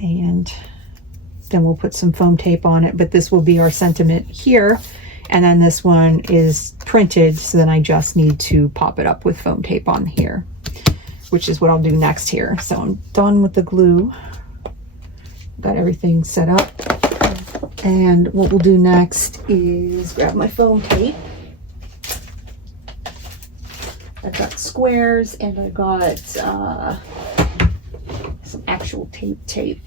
and then we'll put some foam tape on it, but this will be our sentiment here. And then this one is printed, so then I just need to pop it up with foam tape on here, which is what I'll do next here. So I'm done with the glue. Got everything set up. And what we'll do next is grab my foam tape. I've got squares and I got some actual tape.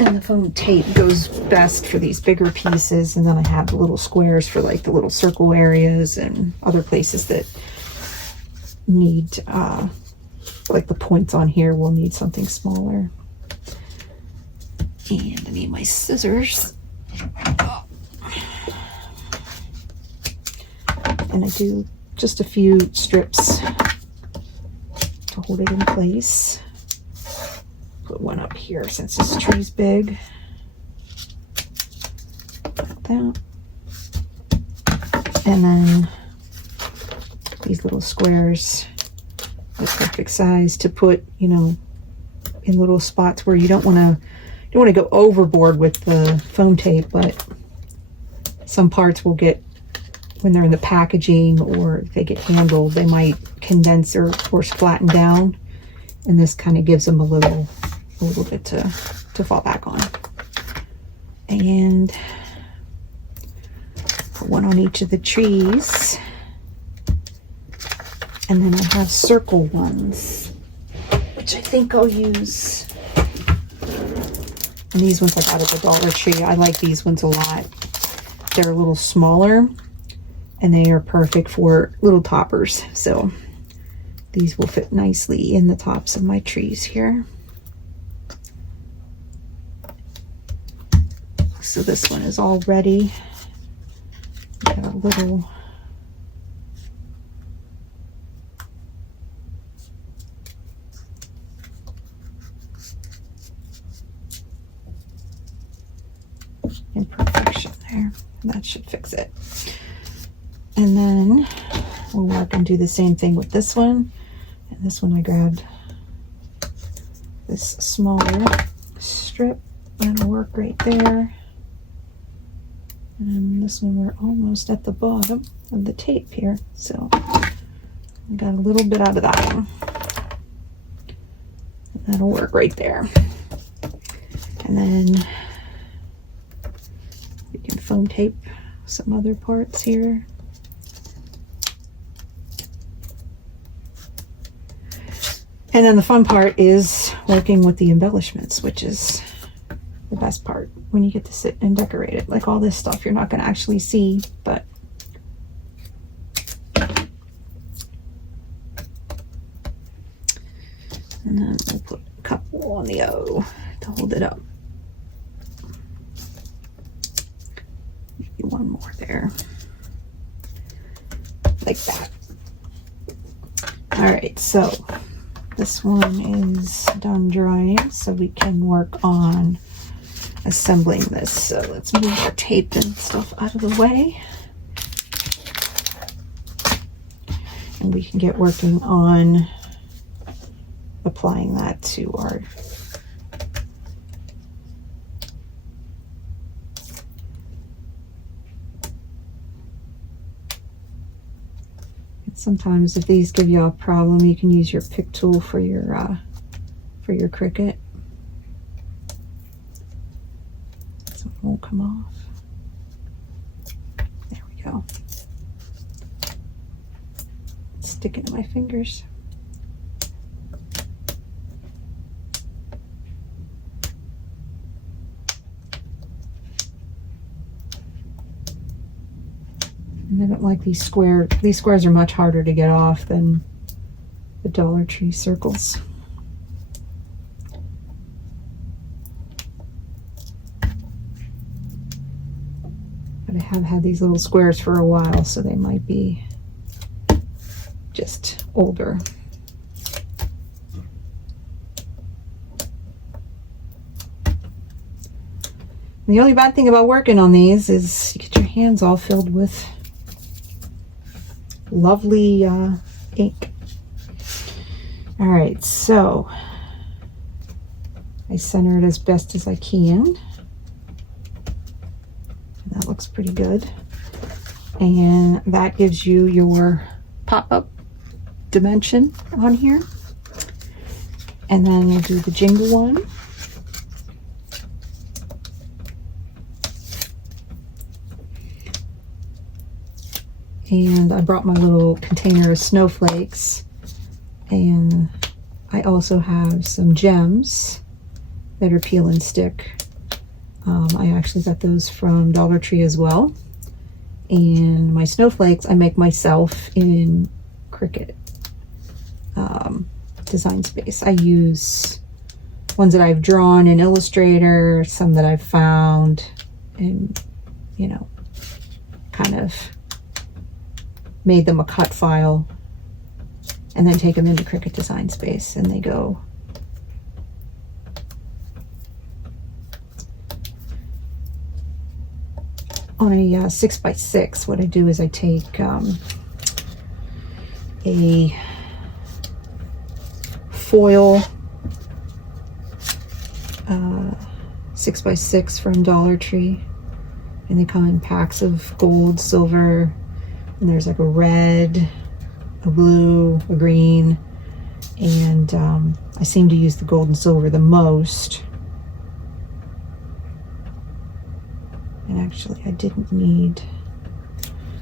And the foam tape goes best for these bigger pieces, and then I have the little squares for like the little circle areas and other places that need like the points on here will need something smaller. And I need my scissors. And I do just a few strips to hold it in place. Put one up here since this tree's big. Like that. And then these little squares, the perfect size to put, you know, in little spots where you don't want to go overboard with the foam tape, but some parts will get, when they're in the packaging or if they get handled, they might condense or flatten down, and this kind of gives them a little bit to fall back on. And put one on each of the trees. And then I have circle ones, which I think I'll use. And these ones I got at the Dollar Tree. I like these ones a lot. They're a little smaller and they are perfect for little toppers. So these will fit nicely in the tops of my trees here. So this one is all ready. Got a little imperfection there. That should fix it. And then we'll work and do the same thing with this one. And this one I grabbed this smaller strip. That'll work right there. And this one we're almost at the bottom of the tape here. So we got a little bit out of that one. That'll work right there. And then we can foam tape some other parts here. And then the fun part is working with the embellishments, which is the best part when you get to sit and decorate it. Like all this stuff you're not going to actually see, but and then we'll put a couple on the O to hold it up. Maybe one more there, like that. All right, so This one is done drying, so we can work on assembling this. So let's move our tape and stuff out of the way. And we can get working on applying that to our sometimes if these give you a problem, you can use your pick tool for your Cricut. So it won't come off. There we go. Stick it in my fingers. And I don't like these squares. These squares are much harder to get off than the Dollar Tree circles. But I have had these little squares for a while, so they might be just older. The only bad thing about working on these is you get your hands all filled with lovely ink. All right, so I center it as best as I can. And that looks pretty good. And that gives you your pop-up dimension on here. And then we'll do the jingle one. And I brought my little container of snowflakes, and I also have some gems that are peel and stick. I actually got those from Dollar Tree as well. And my snowflakes I make myself in Cricut Design Space. I use ones that I've drawn in Illustrator, some that I've found, and you know, kind of made them a cut file and then take them into Cricut Design Space, and they go on a 6x6. What I do is I take a foil 6x6 from Dollar Tree, and they come in packs of gold, silver, and there's like a red, a blue, a green, and I seem to use the gold and silver the most. And actually I didn't need,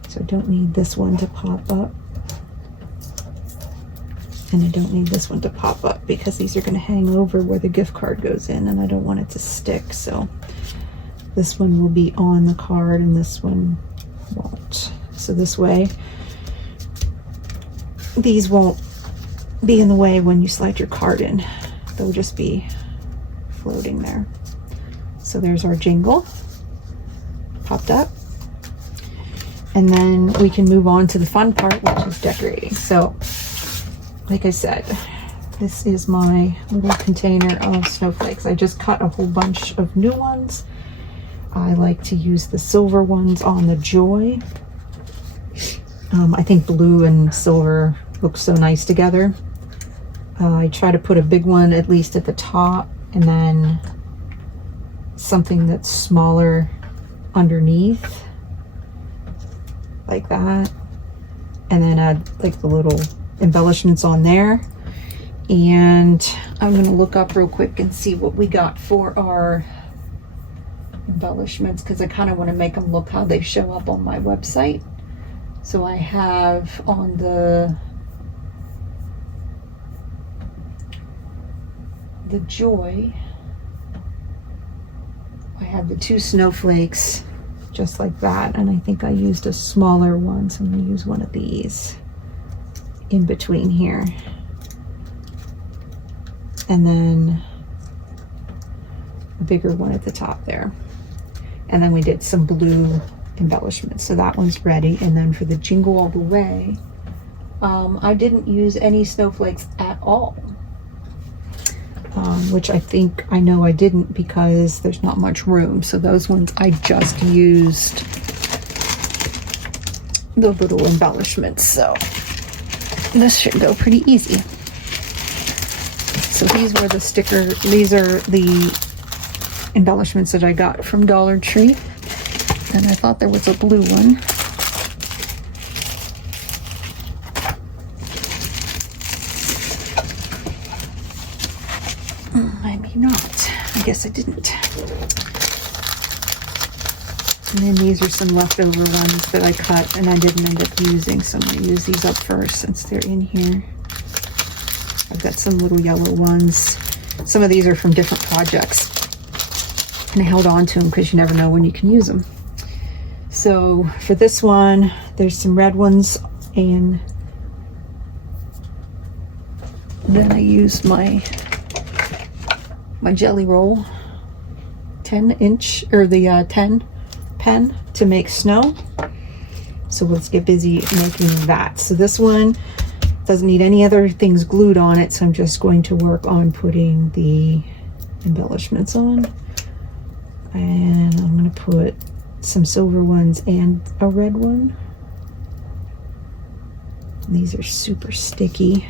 so I don't need this one to pop up, and I don't need this one to pop up because these are going to hang over where the gift card goes in, and I don't want it to stick. So this one will be on the card and this one won't. So this way, these won't be in the way when you slide your card in. They'll just be floating there. So there's our jingle, popped up. And then we can move on to the fun part, which is decorating. So, like I said, this is my little container of snowflakes. I just cut a whole bunch of new ones. I like to use the silver ones on the Joy. I think blue and silver look so nice together. I try to put a big one at least at the top, and then something that's smaller underneath, like that, and then add like the little embellishments on there. And I'm going to look up real quick and see what we got for our embellishments, because I kind of want to make them look how they show up on my website. So I have on the Joy, I have the 2 snowflakes just like that, and I think I used a smaller one, so I'm going to use one of these in between here, and then a bigger one at the top there. And then we did some blue embellishments, so that one's ready. And then for the Jingle All the Way, I didn't use any snowflakes at all. which I know I didn't because there's not much room. So those ones I just used the little embellishments. So this should go pretty easy. So these are the embellishments that I got from Dollar Tree. And I thought there was a blue one. Maybe not. I guess I didn't. And then these are some leftover ones that I cut and I didn't end up using, so I'm going to use these up first since they're in here. I've got some little yellow ones. Some of these are from different projects. And I held on to them because you never know when you can use them. So for this one, there's some red ones, and then I used my Jelly Roll 10-inch, or the 10 pen to make snow. So let's get busy making that. So this one doesn't need any other things glued on it, so I'm just going to work on putting the embellishments on. And I'm going to put some silver ones and a red one. These are super sticky.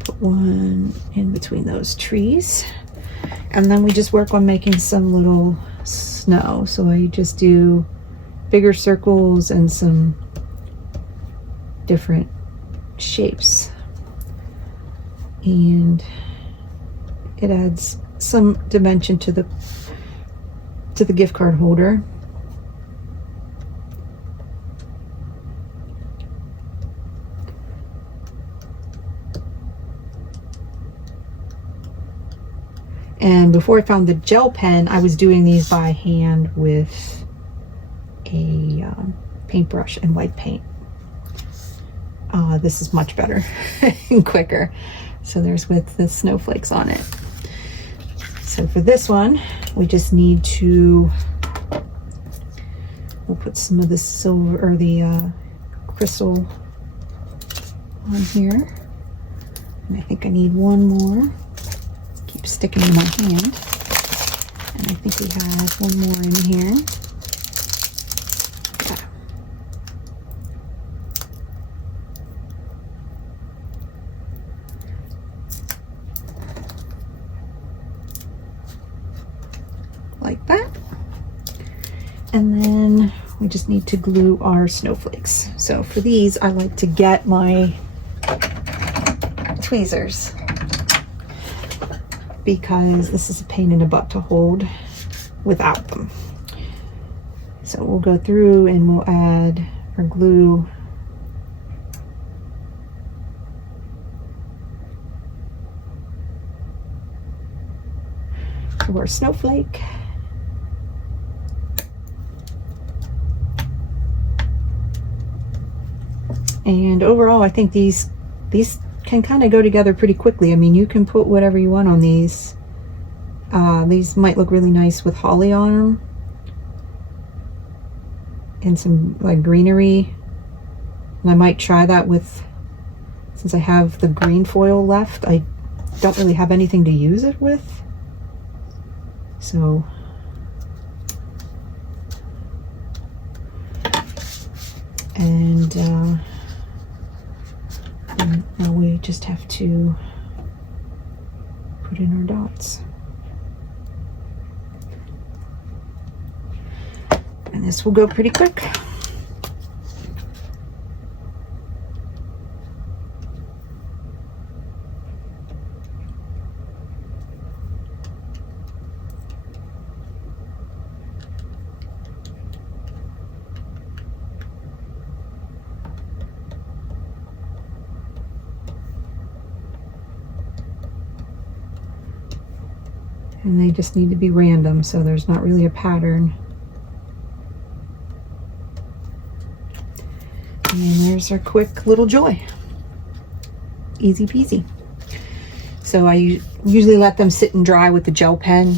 Put one in between those trees. And then we just work on making some little snow. So I just do bigger circles and some different shapes. And it adds some dimension to the gift card holder. And before I found the gel pen, I was doing these by hand with a paintbrush and white paint. This is much better and quicker. So there's with the snowflakes on it. So for this one, we just need to, we'll put some of the silver or the crystal on here. And I think I need one more. Keeps sticking in my hand. And I think we have one more in here. Yeah. Like that. And then we just need to glue our snowflakes. So for these, I like to get my tweezers because this is a pain in the butt to hold without them. So we'll go through and we'll add our glue to our snowflake. And overall, I think these can kind of go together pretty quickly. I mean, you can put whatever you want on these. These might look really nice with holly on them. And some like greenery. And I might try that with, since I have the green foil left, I don't really have anything to use it with. So and now we just have to put in our dots. And this will go pretty quick. And they just need to be random, so there's not really a pattern. And there's our quick little joy. Easy peasy. So I usually let them sit and dry with the gel pen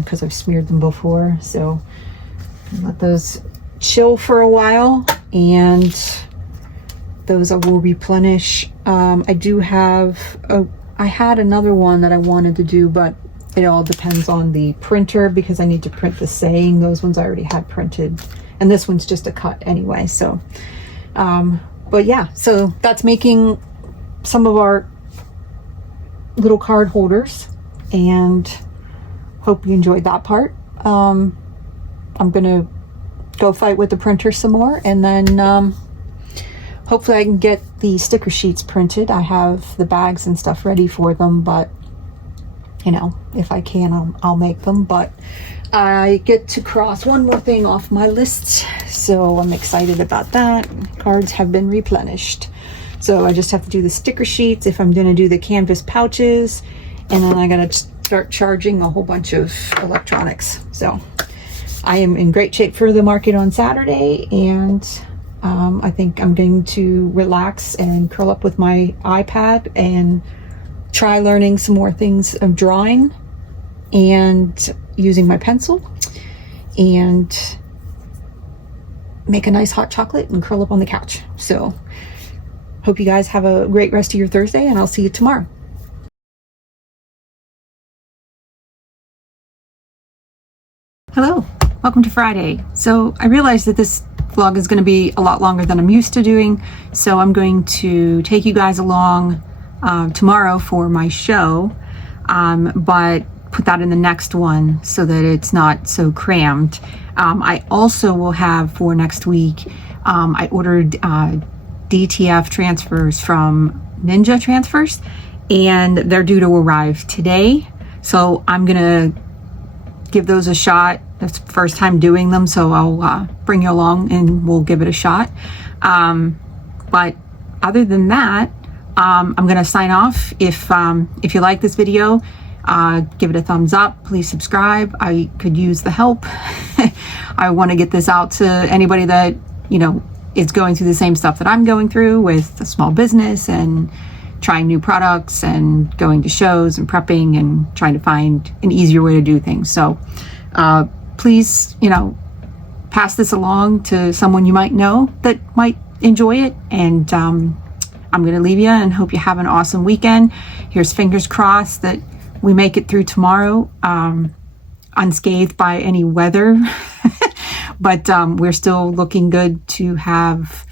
because I've smeared them before. So let those chill for a while, and those I will replenish I do have I had another one that I wanted to do, but it all depends on the printer because I need to print the saying. Those ones I already had printed, and this one's just a cut anyway. So but yeah, so that's making some of our little card holders, and hope you enjoyed that part. I'm gonna go fight with the printer some more, and then hopefully I can get the sticker sheets printed. I have the bags and stuff ready for them, but you know, if I can, I'll make them. But I get to cross one more thing off my list, so I'm excited about that. Cards have been replenished, so I just have to do the sticker sheets if I'm going to do the canvas pouches, and then I got to start charging a whole bunch of electronics. So I am in great shape for the market on Saturday, and I think I'm going to relax and curl up with my iPad and try learning some more things of drawing and using my pencil, and make a nice hot chocolate and curl up on the couch. So hope you guys have a great rest of your Thursday, and I'll see you tomorrow. Hello, welcome to Friday. So I realized that this vlog is going to be a lot longer than I'm used to doing, so I'm going to take you guys along tomorrow for my show, but put that in the next one so that it's not so crammed. I also will have for next week, I ordered DTF transfers from Ninja Transfers, and they're due to arrive today. So I'm gonna give those a shot. That's the first time doing them, so I'll bring you along and we'll give it a shot. But other than that, I'm gonna sign off. If you like this video, give it a thumbs up. Please subscribe. I could use the help. I want to get this out to anybody that, you know, is going through the same stuff that I'm going through with a small business and trying new products and going to shows and prepping and trying to find an easier way to do things. So please, you know, pass this along to someone you might know that might enjoy it. And I'm going to leave you and hope you have an awesome weekend. Here's fingers crossed that we make it through tomorrow unscathed by any weather. But we're still looking good to have,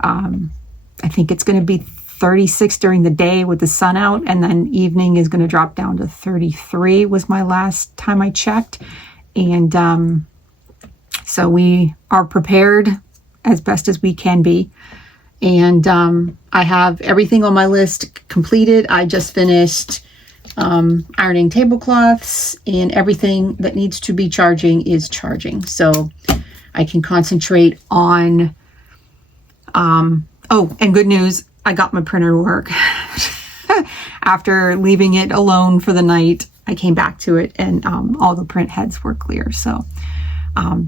I think it's going to be 36 during the day with the sun out, and then evening is going to drop down to 33 was my last time I checked. And so we are prepared as best as we can be. And I have everything on my list completed. I just finished ironing tablecloths, and everything that needs to be charging is charging. So I can concentrate on, oh, and good news, I got my printer to work. After leaving it alone for the night, I came back to it, and all the print heads were clear. So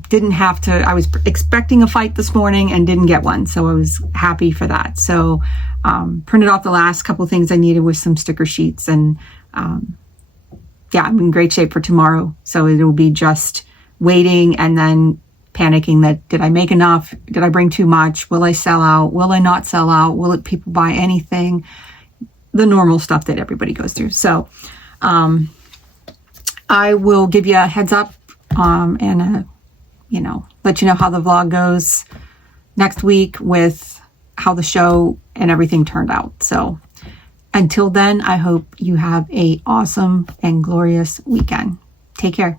didn't have to, I was expecting a fight this morning and didn't get one. So I was happy for that. So printed off the last couple things I needed with some sticker sheets, and yeah, I'm in great shape for tomorrow. So it'll be just waiting and then panicking that, did I make enough? Did I bring too much? Will I sell out? Will I not sell out? Will people buy anything? The normal stuff that everybody goes through. So I will give you a heads up and you know, let you know how the vlog goes next week with how the show and everything turned out. So until then, I hope you have an awesome and glorious weekend. Take care.